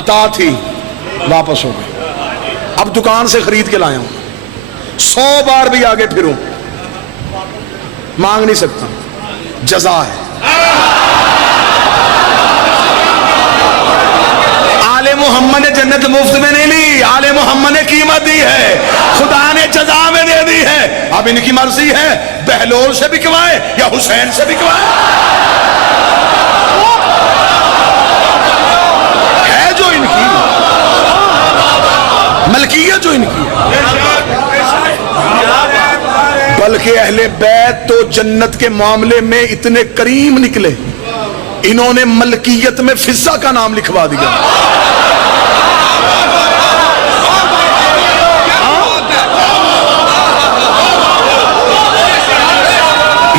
عطا تھی, واپس ہو گئی. اب دکان سے خرید کے لایا ہوں, 100 بار بھی آگے پھروں مانگ نہیں سکتا, جزا ہے. آل محمد نے جنت مفت میں نہیں لی, آل محمد نے قیمت دی ہے, خدا نے جزا میں دے دی ہے. اب ان کی مرضی ہے بہلول سے بکوائے یا حسین سے بکوائے, ہے جو ان کی ملکیت, جو ان کی ہے. بلکہ اہل بیت تو جنت کے معاملے میں اتنے کریم نکلے, انہوں نے ملکیت میں فضہ کا نام لکھوا دیا.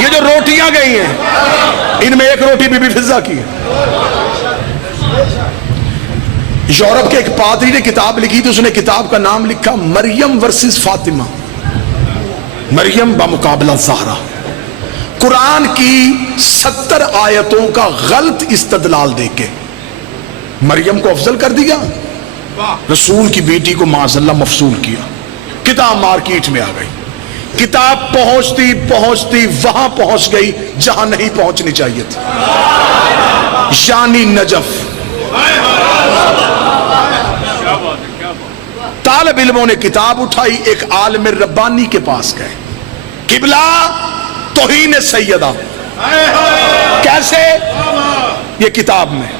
یہ جو روٹیاں گئی ہیں, ان میں ایک روٹی بی بی فضہ کی ہے. یورپ کے ایک پادری نے کتاب لکھی تھی, اس نے کتاب کا نام لکھا مریم ورسز فاطمہ, مریم بمقابلہ زہرا. قرآن کی 70 آیتوں کا غلط استدلال دے کے مریم کو افضل کر دیا, رسول کی بیٹی کو معاذ اللہ مفصول کیا، کتاب مارکیٹ میں آ گئی، کتاب پہنچتی پہنچتی وہاں پہنچ گئی جہاں نہیں پہنچنی چاہیے تھی، یعنی نجف۔ طالب علموں نے کتاب اٹھائی، ایک عالم ربانی کے پاس گئے، قبلہ توہین سیدہ، کیسے؟ یہ کتاب میں۔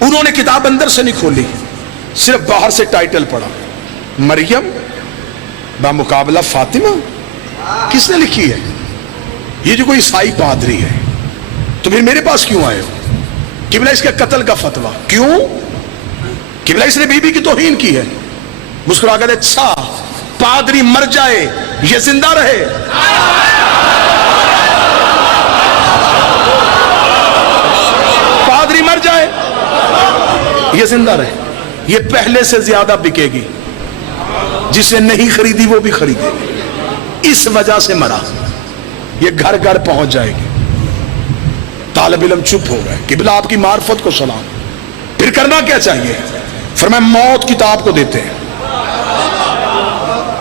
انہوں نے کتاب اندر سے نہیں کھولی، صرف باہر سے ٹائٹل پڑھا، مریم بمقابلہ فاطمہ۔ کس نے لکھی ہے؟ یہ جو کوئی عیسائی پادری ہے، تو پھر میرے پاس کیوں آئے ہو؟ قبلہ اس کے قتل کا فتویٰ، کیوں؟ قبلہ اس نے بی بی کی توہین کی ہے۔ مسکرا کر اچھا پادری مر جائے یہ زندہ رہے؟ پادری مر جائے یہ زندہ رہے؟ یہ پہلے سے زیادہ بکے گی، جسے نہیں خریدی وہ بھی خریدے گی، اس وجہ سے مرا، یہ گھر گھر پہنچ جائے گی۔ طالب علم چپ ہو گئے، قبلہ آپ کی معرفت کو سلام، پھر کرنا کیا چاہیے؟ فرمایا موت کتاب کو دیتے ہیں،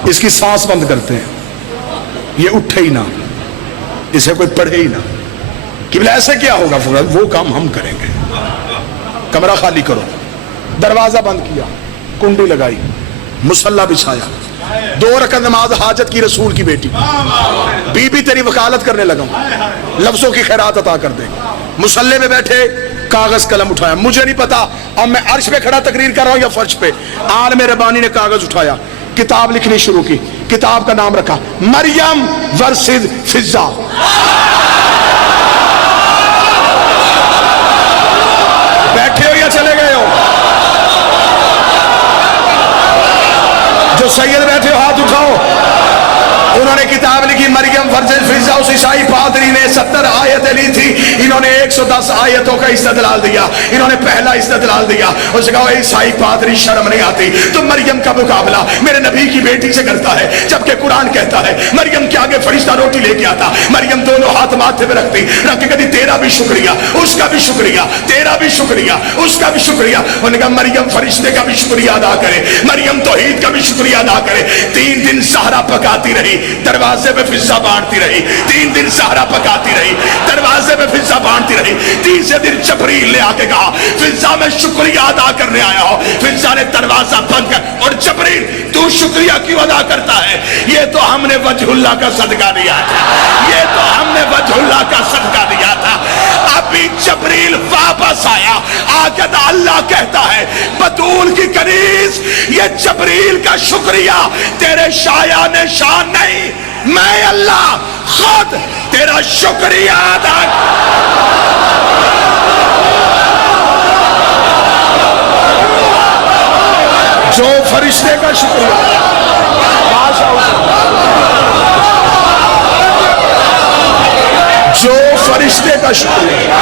اس کی سانس بند کرتے ہیں، یہ اٹھے ہی نہ، اسے کوئی پڑھے ہی نہ۔ قبلہ ایسے کیا ہوگا؟ وہ کام ہم کریں گے، کمرہ خالی کرو، دروازہ بند کیا، کنڈی لگائی، مصلی بچھایا، 2 رکعت نماز حاجت کی رسول کی بیٹی، بی بی تیری وکالت کرنے لگا ہوں، لفظوں کی خیرات عطا کر دے گا۔ مصلی میں بیٹھے کاغذ قلم اٹھایا، مجھے نہیں پتا اب میں عرش پہ کھڑا تقریر کر رہا ہوں یا فرش پہ۔ عالم ربانی نے کاغذ اٹھایا، کتاب لکھنی شروع کی، کتاب کا نام رکھا مریم ورسز فضا۔ بیٹھے ہو یا چلے گئے ہو؟ جو سید بیٹھے ہو ہاتھ اٹھاؤ۔ انہوں نے کتاب لکھی مریم ورسز فضا۔ اس عیسائی پادری نے 70 آیتیں لی تھی، انہوں نے 110 آیتوں کا استدلال دیا۔ انہوں نے پہلا استدلال دیا، اس نے کہا عیسائی پادری شرم نہیں آتی، تو مریم کا مقابلہ میرے نبی کی بیٹی سے کرتا ہے، جبکہ قرآن کہتا ہے مریم کے آگے فرشتہ روٹی لے کے آتا، مریم دونوں ہاتھ ماتھے پہ رکھتی، رکھ کے کہتی تیرا بھی شکریہ، اس کا بھی شکریہ، تیرا بھی شکریہ، اس کا بھی شکریہ۔ انہوں نے کہا مریم فرشتے کا بھی شکریہ ادا کرے، مریم توحید کا بھی شکریہ ادا کرے۔ 3 دن سحرا پکاتی رہی، دروازے پہ فضا بانٹتی رہی، 3 دن سحرا پکاتی رہی، دروازے پہ فضا بانٹتی رہی۔ تیسرے دن جبریل نے آ کے کہا فضا میں شکریہ ادا کرنے آیا ہوں۔ فضا نے دروازہ بند کر، اور جبریل تو شکریہ کیوں ادا کرتا ہے؟ یہ تو ہم نے وجہ اللہ کا صدقہ دیا تھا، یہ تو ہم نے وجہ اللہ کا صدقہ دیا تھا۔ ابھی جبریل واپس آیا، آگے اللہ کہتا ہے بطول کی کنیز یہ جبریل کا شکریہ تیرے شایان شان نہیں، میں اللہ خود تیرا شکریہ ادا جو فرشتے کا شکریہ، جو فرشتے کا شکریہ۔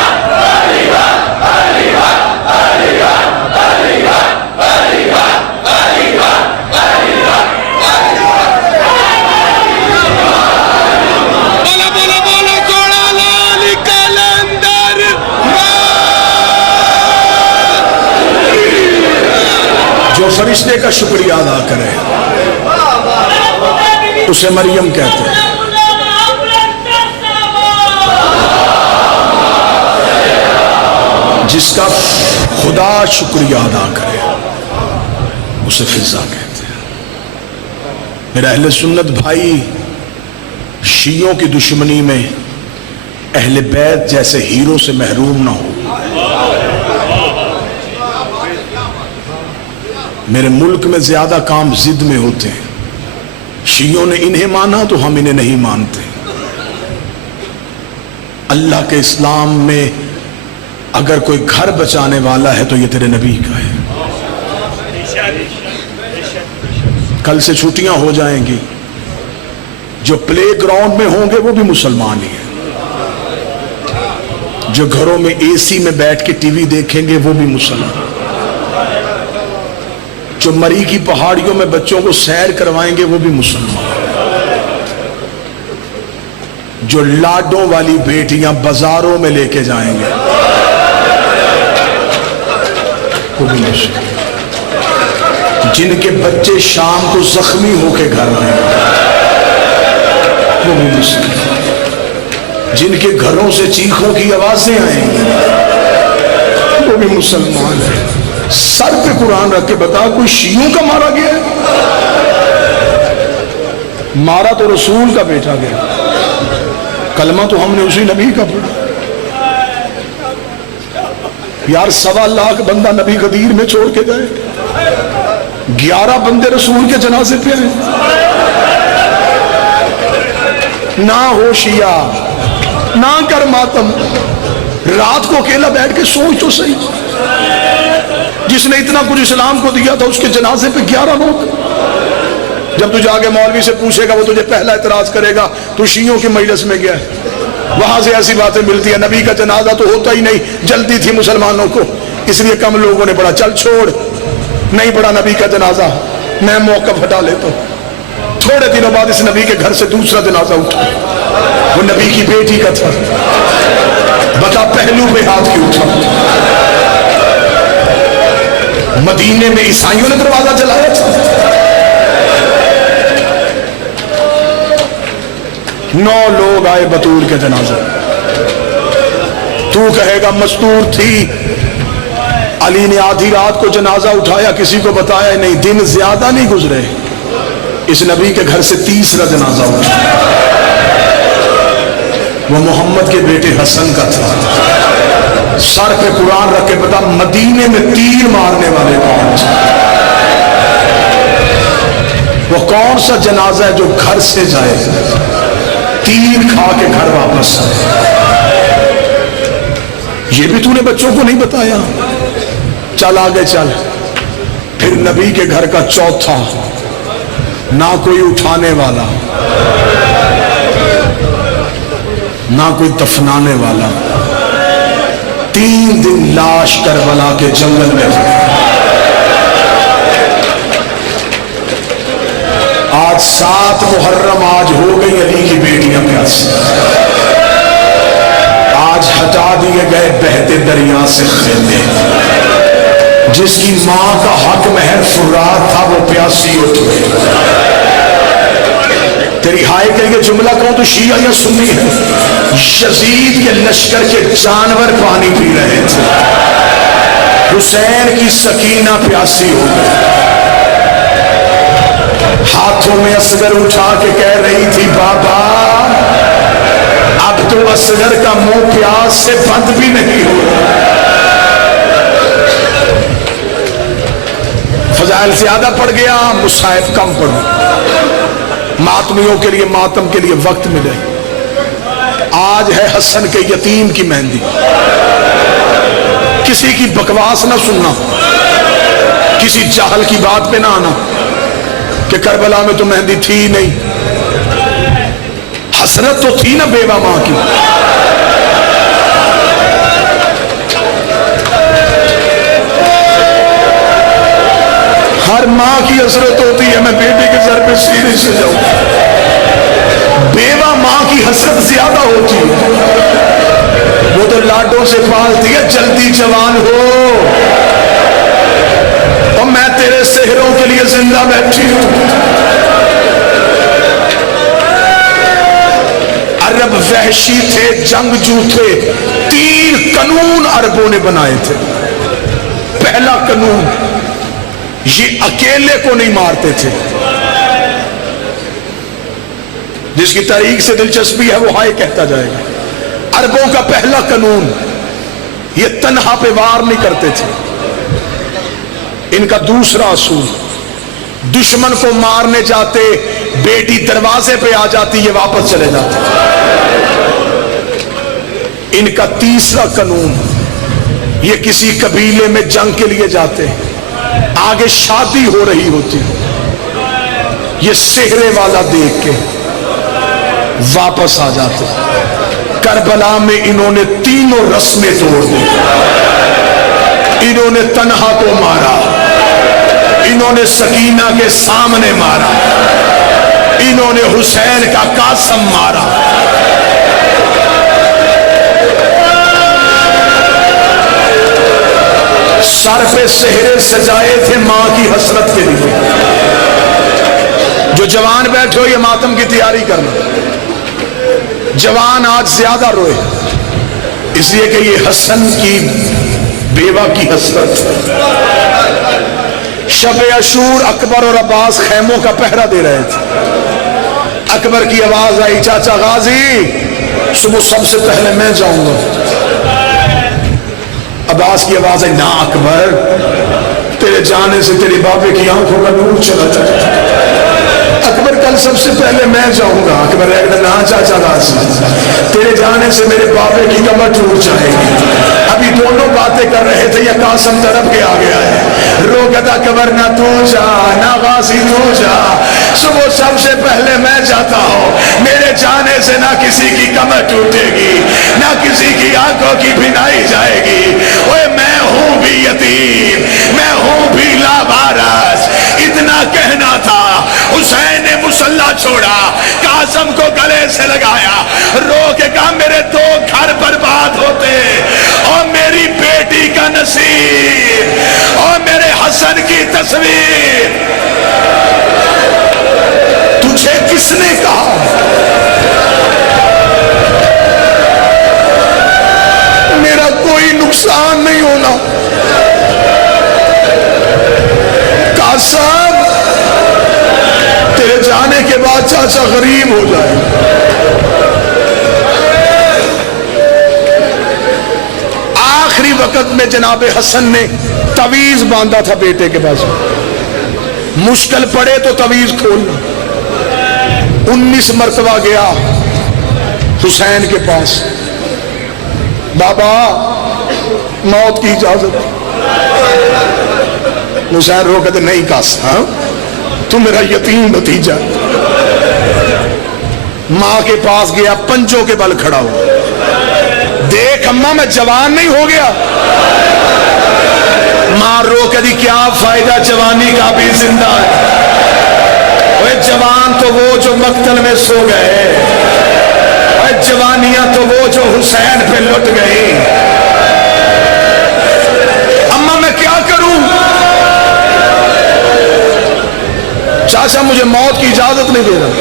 جو فرشتے کا شکریہ ادا کرے اسے مریم کہتے ہیں۔ جس کا خدا شکریہ ادا کرے اسے فضا کہتے ہیں۔ میرا اہل سنت بھائی، شیعوں کی دشمنی میں اہل بیت جیسے ہیرو سے محروم نہ ہو۔ میرے ملک میں زیادہ کام ضد میں ہوتے ہیں، شیعوں نے انہیں مانا تو ہم انہیں نہیں مانتے۔ اللہ کے اسلام میں اگر کوئی گھر بچانے والا ہے تو یہ تیرے نبی کا ہے۔ کل سے چھٹیاں ہو جائیں گی، جو پلے گراؤنڈ میں ہوں گے وہ بھی مسلمان ہی ہیں، جو گھروں میں اے سی میں بیٹھ کے ٹی وی دیکھیں گے وہ بھی مسلمان، جو مری کی پہاڑیوں میں بچوں کو سیر کروائیں گے وہ بھی مسلمان، جو لاڈوں والی بیٹیاں بازاروں میں لے کے جائیں گے وہ بھی مسلمان۔ جن کے بچے شام کو زخمی ہو کے گھر آئے وہ بھی مسلمان، جن کے گھروں سے چیخوں کی آوازیں آئیں گی وہ بھی مسلمان ہیں۔ سر پہ قرآن رکھ کے بتا کوئی شیعوں کا مارا گیا ہے؟ مارا تو رسول کا بیٹا گیا، کلمہ تو ہم نے اسی نبی کا پڑھا۔ یار 1.25 لاکھ بندہ نبی غدیر میں چھوڑ کے گئے، 11 بندے رسول کے جنازے پہ آئے۔ نہ ہو شیعہ، نہ کر ماتم، رات کو اکیلا بیٹھ کے سوچ تو صحیح، جس نے اتنا کچھ اسلام کو دیا تھا اس کے جنازے پہ 11 لوگ۔ جب تو جا کے مولوی سے پوچھے گا وہ تجھے پہلا اعتراض کرے گا تو شیعوں کی مجلس میں گیا ہے، وہاں سے ایسی باتیں ملتی ہیں۔ نبی کا جنازہ تو ہوتا ہی نہیں، جلدی تھی مسلمانوں کو، اس لیے کم لوگوں نے پڑھا۔ چل چھوڑ، نہیں پڑھا نبی کا جنازہ، میں موقف ہٹا لیتا ہوں۔ تھوڑے دنوں بعد اس نبی کے گھر سے دوسرا جنازہ اٹھا، وہ نبی کی بیٹی کا تھا۔ بتا پہلو پہ ہاتھ کیوں اٹھا؟ مدینے میں عیسائیوں نے دروازہ جلایا تھا۔ 9 لوگ آئے بطور کے جنازے، تو کہے گا مستور تھی۔ علی نے آدھی رات کو جنازہ اٹھایا، کسی کو بتایا نہیں، دن زیادہ نہیں گزرے اس نبی کے گھر سے تیسرا جنازہ اٹھا، وہ محمد کے بیٹے حسن کا تھا۔ سر پہ قرآن رکھ کے بتا مدینے میں تیر مارنے والے کون تھے؟ وہ کون سا جنازہ ہے جو گھر سے جائے تیر کھا کے گھر واپس آئے؟ یہ بھی تو نے بچوں کو نہیں بتایا۔ چل آگے چل، پھر نبی کے گھر کا چوتھا، نہ کوئی اٹھانے والا، نہ کوئی دفنانے والا، 3 دن لاش کربلا کے جنگل میں تھے۔ آج 7 محرم، آج ہو گئی علی کی بیٹیاں پیاسی، آج ہٹا دیے گئے بہتے دریا سے خیمے، جس کی ماں کا حق مہر فرات تھا وہ پیاسی اٹھ گئی۔ تیری ہائے کے لیے جملہ کہوں تو شیعہ یا سنی ہے؟ یزید کے لشکر کے جانور پانی پی رہے تھے، حسین کی سکینہ پیاسی ہو گئی، ہاتھوں میں اصغر اٹھا کے کہہ رہی تھی بابا اب تو اصغر کا منہ پیاس سے بند بھی نہیں ہو رہا۔ فضائل زیادہ پڑ گیا، مصائب کم پڑ، ماتمیوں کے لیے ماتم کے لیے وقت ملے۔ آج ہے حسن کے یتیم کی مہندی، کسی کی بکواس نہ سننا، کسی جاہل کی بات پہ نہ آنا کہ کربلا میں تو مہندی تھی نہیں، حسرت تو تھی نا بیوہ ماں کی۔ ہر ماں کی حسرت ہوتی ہے میں بیٹے کے سر پہ سینے سے جاؤں، بیوہ ماں کی حسرت زیادہ ہوتی ہے، وہ تو لاڈوں سے پالتی ہے جلدی جوان ہو، اور میں تیرے سحروں کے لیے زندہ بیٹھی ہوں۔ عرب وحشی تھے، جنگجو تھے، 3 قانون عربوں نے بنائے تھے۔ پہلا قانون، یہ اکیلے کو نہیں مارتے تھے، جس کی تاریخ سے دلچسپی ہے وہ ہائے کہتا جائے گا۔ عربوں کا پہلا قانون، یہ تنہا پہ وار نہیں کرتے تھے۔ ان کا دوسرا اصول، دشمن کو مارنے جاتے بیٹی دروازے پہ آ جاتی یہ واپس چلے جاتے۔ ان کا تیسرا قانون، یہ کسی قبیلے میں جنگ کے لیے جاتے، آگے شادی ہو رہی ہوتی، یہ سہرے والا دیکھ کے واپس آ جاتے۔ کربلا میں انہوں نے 3 رسمیں توڑ دی، انہوں نے تنہا کو مارا، انہوں نے سکینہ کے سامنے مارا، انہوں نے حسین کا قاسم مارا۔ سر پہ سہرے سجائے تھے ماں کی حسرت کے لیے. جو جوان بیٹھے ہو یہ ماتم کی تیاری کرنا. جوان آج زیادہ روئے اس لیے کہ یہ حسن کی بیوہ کی حسرت. شب عاشور اکبر اور عباس خیموں کا پہرا دے رہے تھے. اکبر کی آواز آئی چاچا غازی صبح سب سے پہلے میں جاؤں گا. عباس کی آواز آئی نا اکبر تیرے جانے سے تیری بابے کی آنکھوں کا نور چلا جائے. اکبر کل سب سے پہلے میں جاؤں گا. اکبر نا چاچا غازی تیرے جانے سے میرے بابے کی کمر ٹوٹ جائے گی. ابھی دونوں باتیں کر رہے تھے یہ قاسم طرف کے آ گیا ہے. روکتا اکبر نہ تو جا نہ غازی تو جا. صبح سب سے پہلے میں جاتا ہوں. میرے جانے سے نہ کسی کی کمر ٹوٹے گی نہ کسی کی آنکھوں کی بھینائی جائے گی. اوے میں ہوں بھی یتیم میں ہوں بھی لاوارث. اتنا کہنا تھا حسین نے مصلی چھوڑا قاسم کو گلے سے لگایا رو کے کہا میرے 2 گھر برباد ہوتے اور میری بیٹی کا نصیب اور میرے حسن کی تصویر. تجھے کس نے کہا میرا کوئی نقصان نہیں ہونا؟ قاسم تیرے جانے کے بعد چاچا غریب ہو جائے. آخری وقت میں جناب حسن نے تعویذ باندھا تھا بیٹے کے پاس. مشکل پڑے تو تعویذ کھولنا. 19 مرتبہ گیا حسین کے پاس. بابا موت کی اجازت. حسین رو کہتے نہیں قاسم تو میرا یتیم بھتیجا. ماں کے پاس گیا پنجوں کے بل کھڑا ہوا. دیکھ اماں میں جوان نہیں ہو گیا. ماں رو کہتی کیا فائدہ جوانی کا بھی زندہ ہے. جوان تو وہ جو مقتل میں سو گئے. جوانیاں تو وہ جو حسین پہ لٹ گئی. اماں میں کیا کروں؟ چاچا مجھے موت کی اجازت نہیں دے رہا.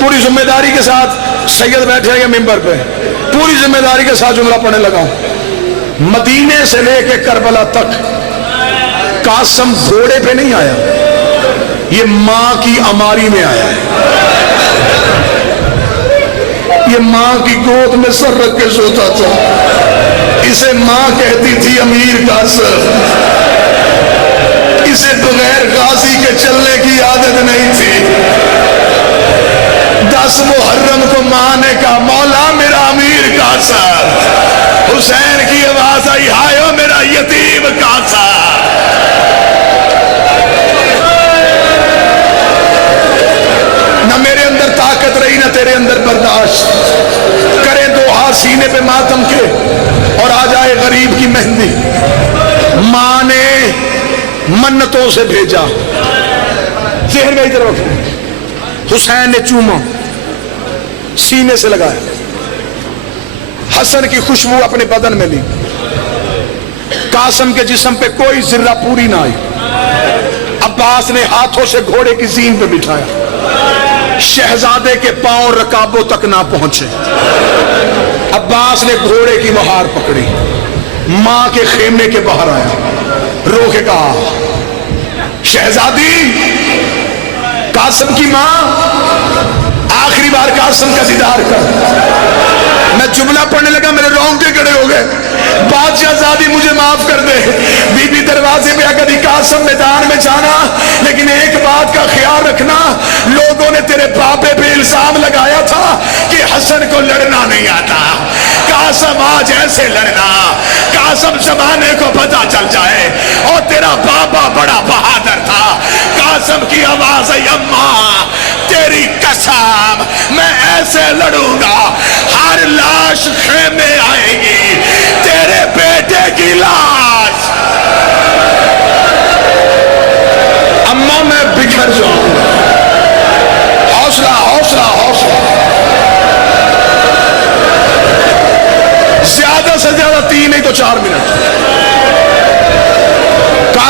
پوری ذمہ داری کے ساتھ سید بیٹھے گا ممبر پہ پوری ذمہ داری کے ساتھ جملہ پڑھنے لگا ہوں. مدینے سے لے کے کربلا تک قاسم گھوڑے پہ نہیں آیا. یہ ماں کی اماری میں آیا ہے. یہ ماں کی گود میں سر رکھ کے سوتا تھا. اسے ماں کہتی تھی امیر قاسم. اسے بغیر غازی کے چلنے کی عادت نہیں تھی. 10 محرم کو ماں نے کہا مولا میرا امیر قاسم. حسین کی آواز آئی ہائے میرا یتیم قاسم. نہ میرے اندر طاقت رہی نہ تیرے اندر برداشت. کرے 2 ہاتھ سینے پہ ماتم کے اور آ جائے غریب کی مہندی. ماں نے منتوں سے بھیجا. ذہن میں ادھر رکھو. حسین نے چوما سینے سے لگایا. حسن کی خوشبو اپنے بدن میں لی. قاسم کے جسم پہ کوئی ذرہ پوری نہ آئی. عباس نے ہاتھوں سے گھوڑے کی زین پہ بٹھایا. شہزادے کے پاؤں رکابوں تک نہ پہنچے. عباس نے گھوڑے کی مہار پکڑی. ماں کے خیمے کے باہر آیا. رو کے کہا شہزادی قاسم کی ماں آخری بار قاسم کا دیدار کر. میں جملہ پڑھنے لگا میرے رونگٹے کھڑے ہو گئے. بادشاہ زادی مجھے معاف کر دے. بی بی دروازے پہ کبھی قاسم میدان میں جانا لیکن ایک بات کا خیال رکھنا لوگوں نے تیرے پاپے پہ الزام لگایا تھا کہ حسن کو لڑنا نہیں آتا. قاسم آج ایسے لڑنا قاسم زمانے کو پتہ چل جائے. اور تیرا بابا بڑا بہادر تھا. قاسم کی آواز ہے اماں تیری قسم میں ایسے لڑوں گا ہر لاش خیمے آئے گی تیرے بیٹے کی لاش. اماں میں بکھر جاؤں گا. حوصلہ حوصلہ حوصلہ. زیادہ سے زیادہ 3 نہیں تو 4 منٹ.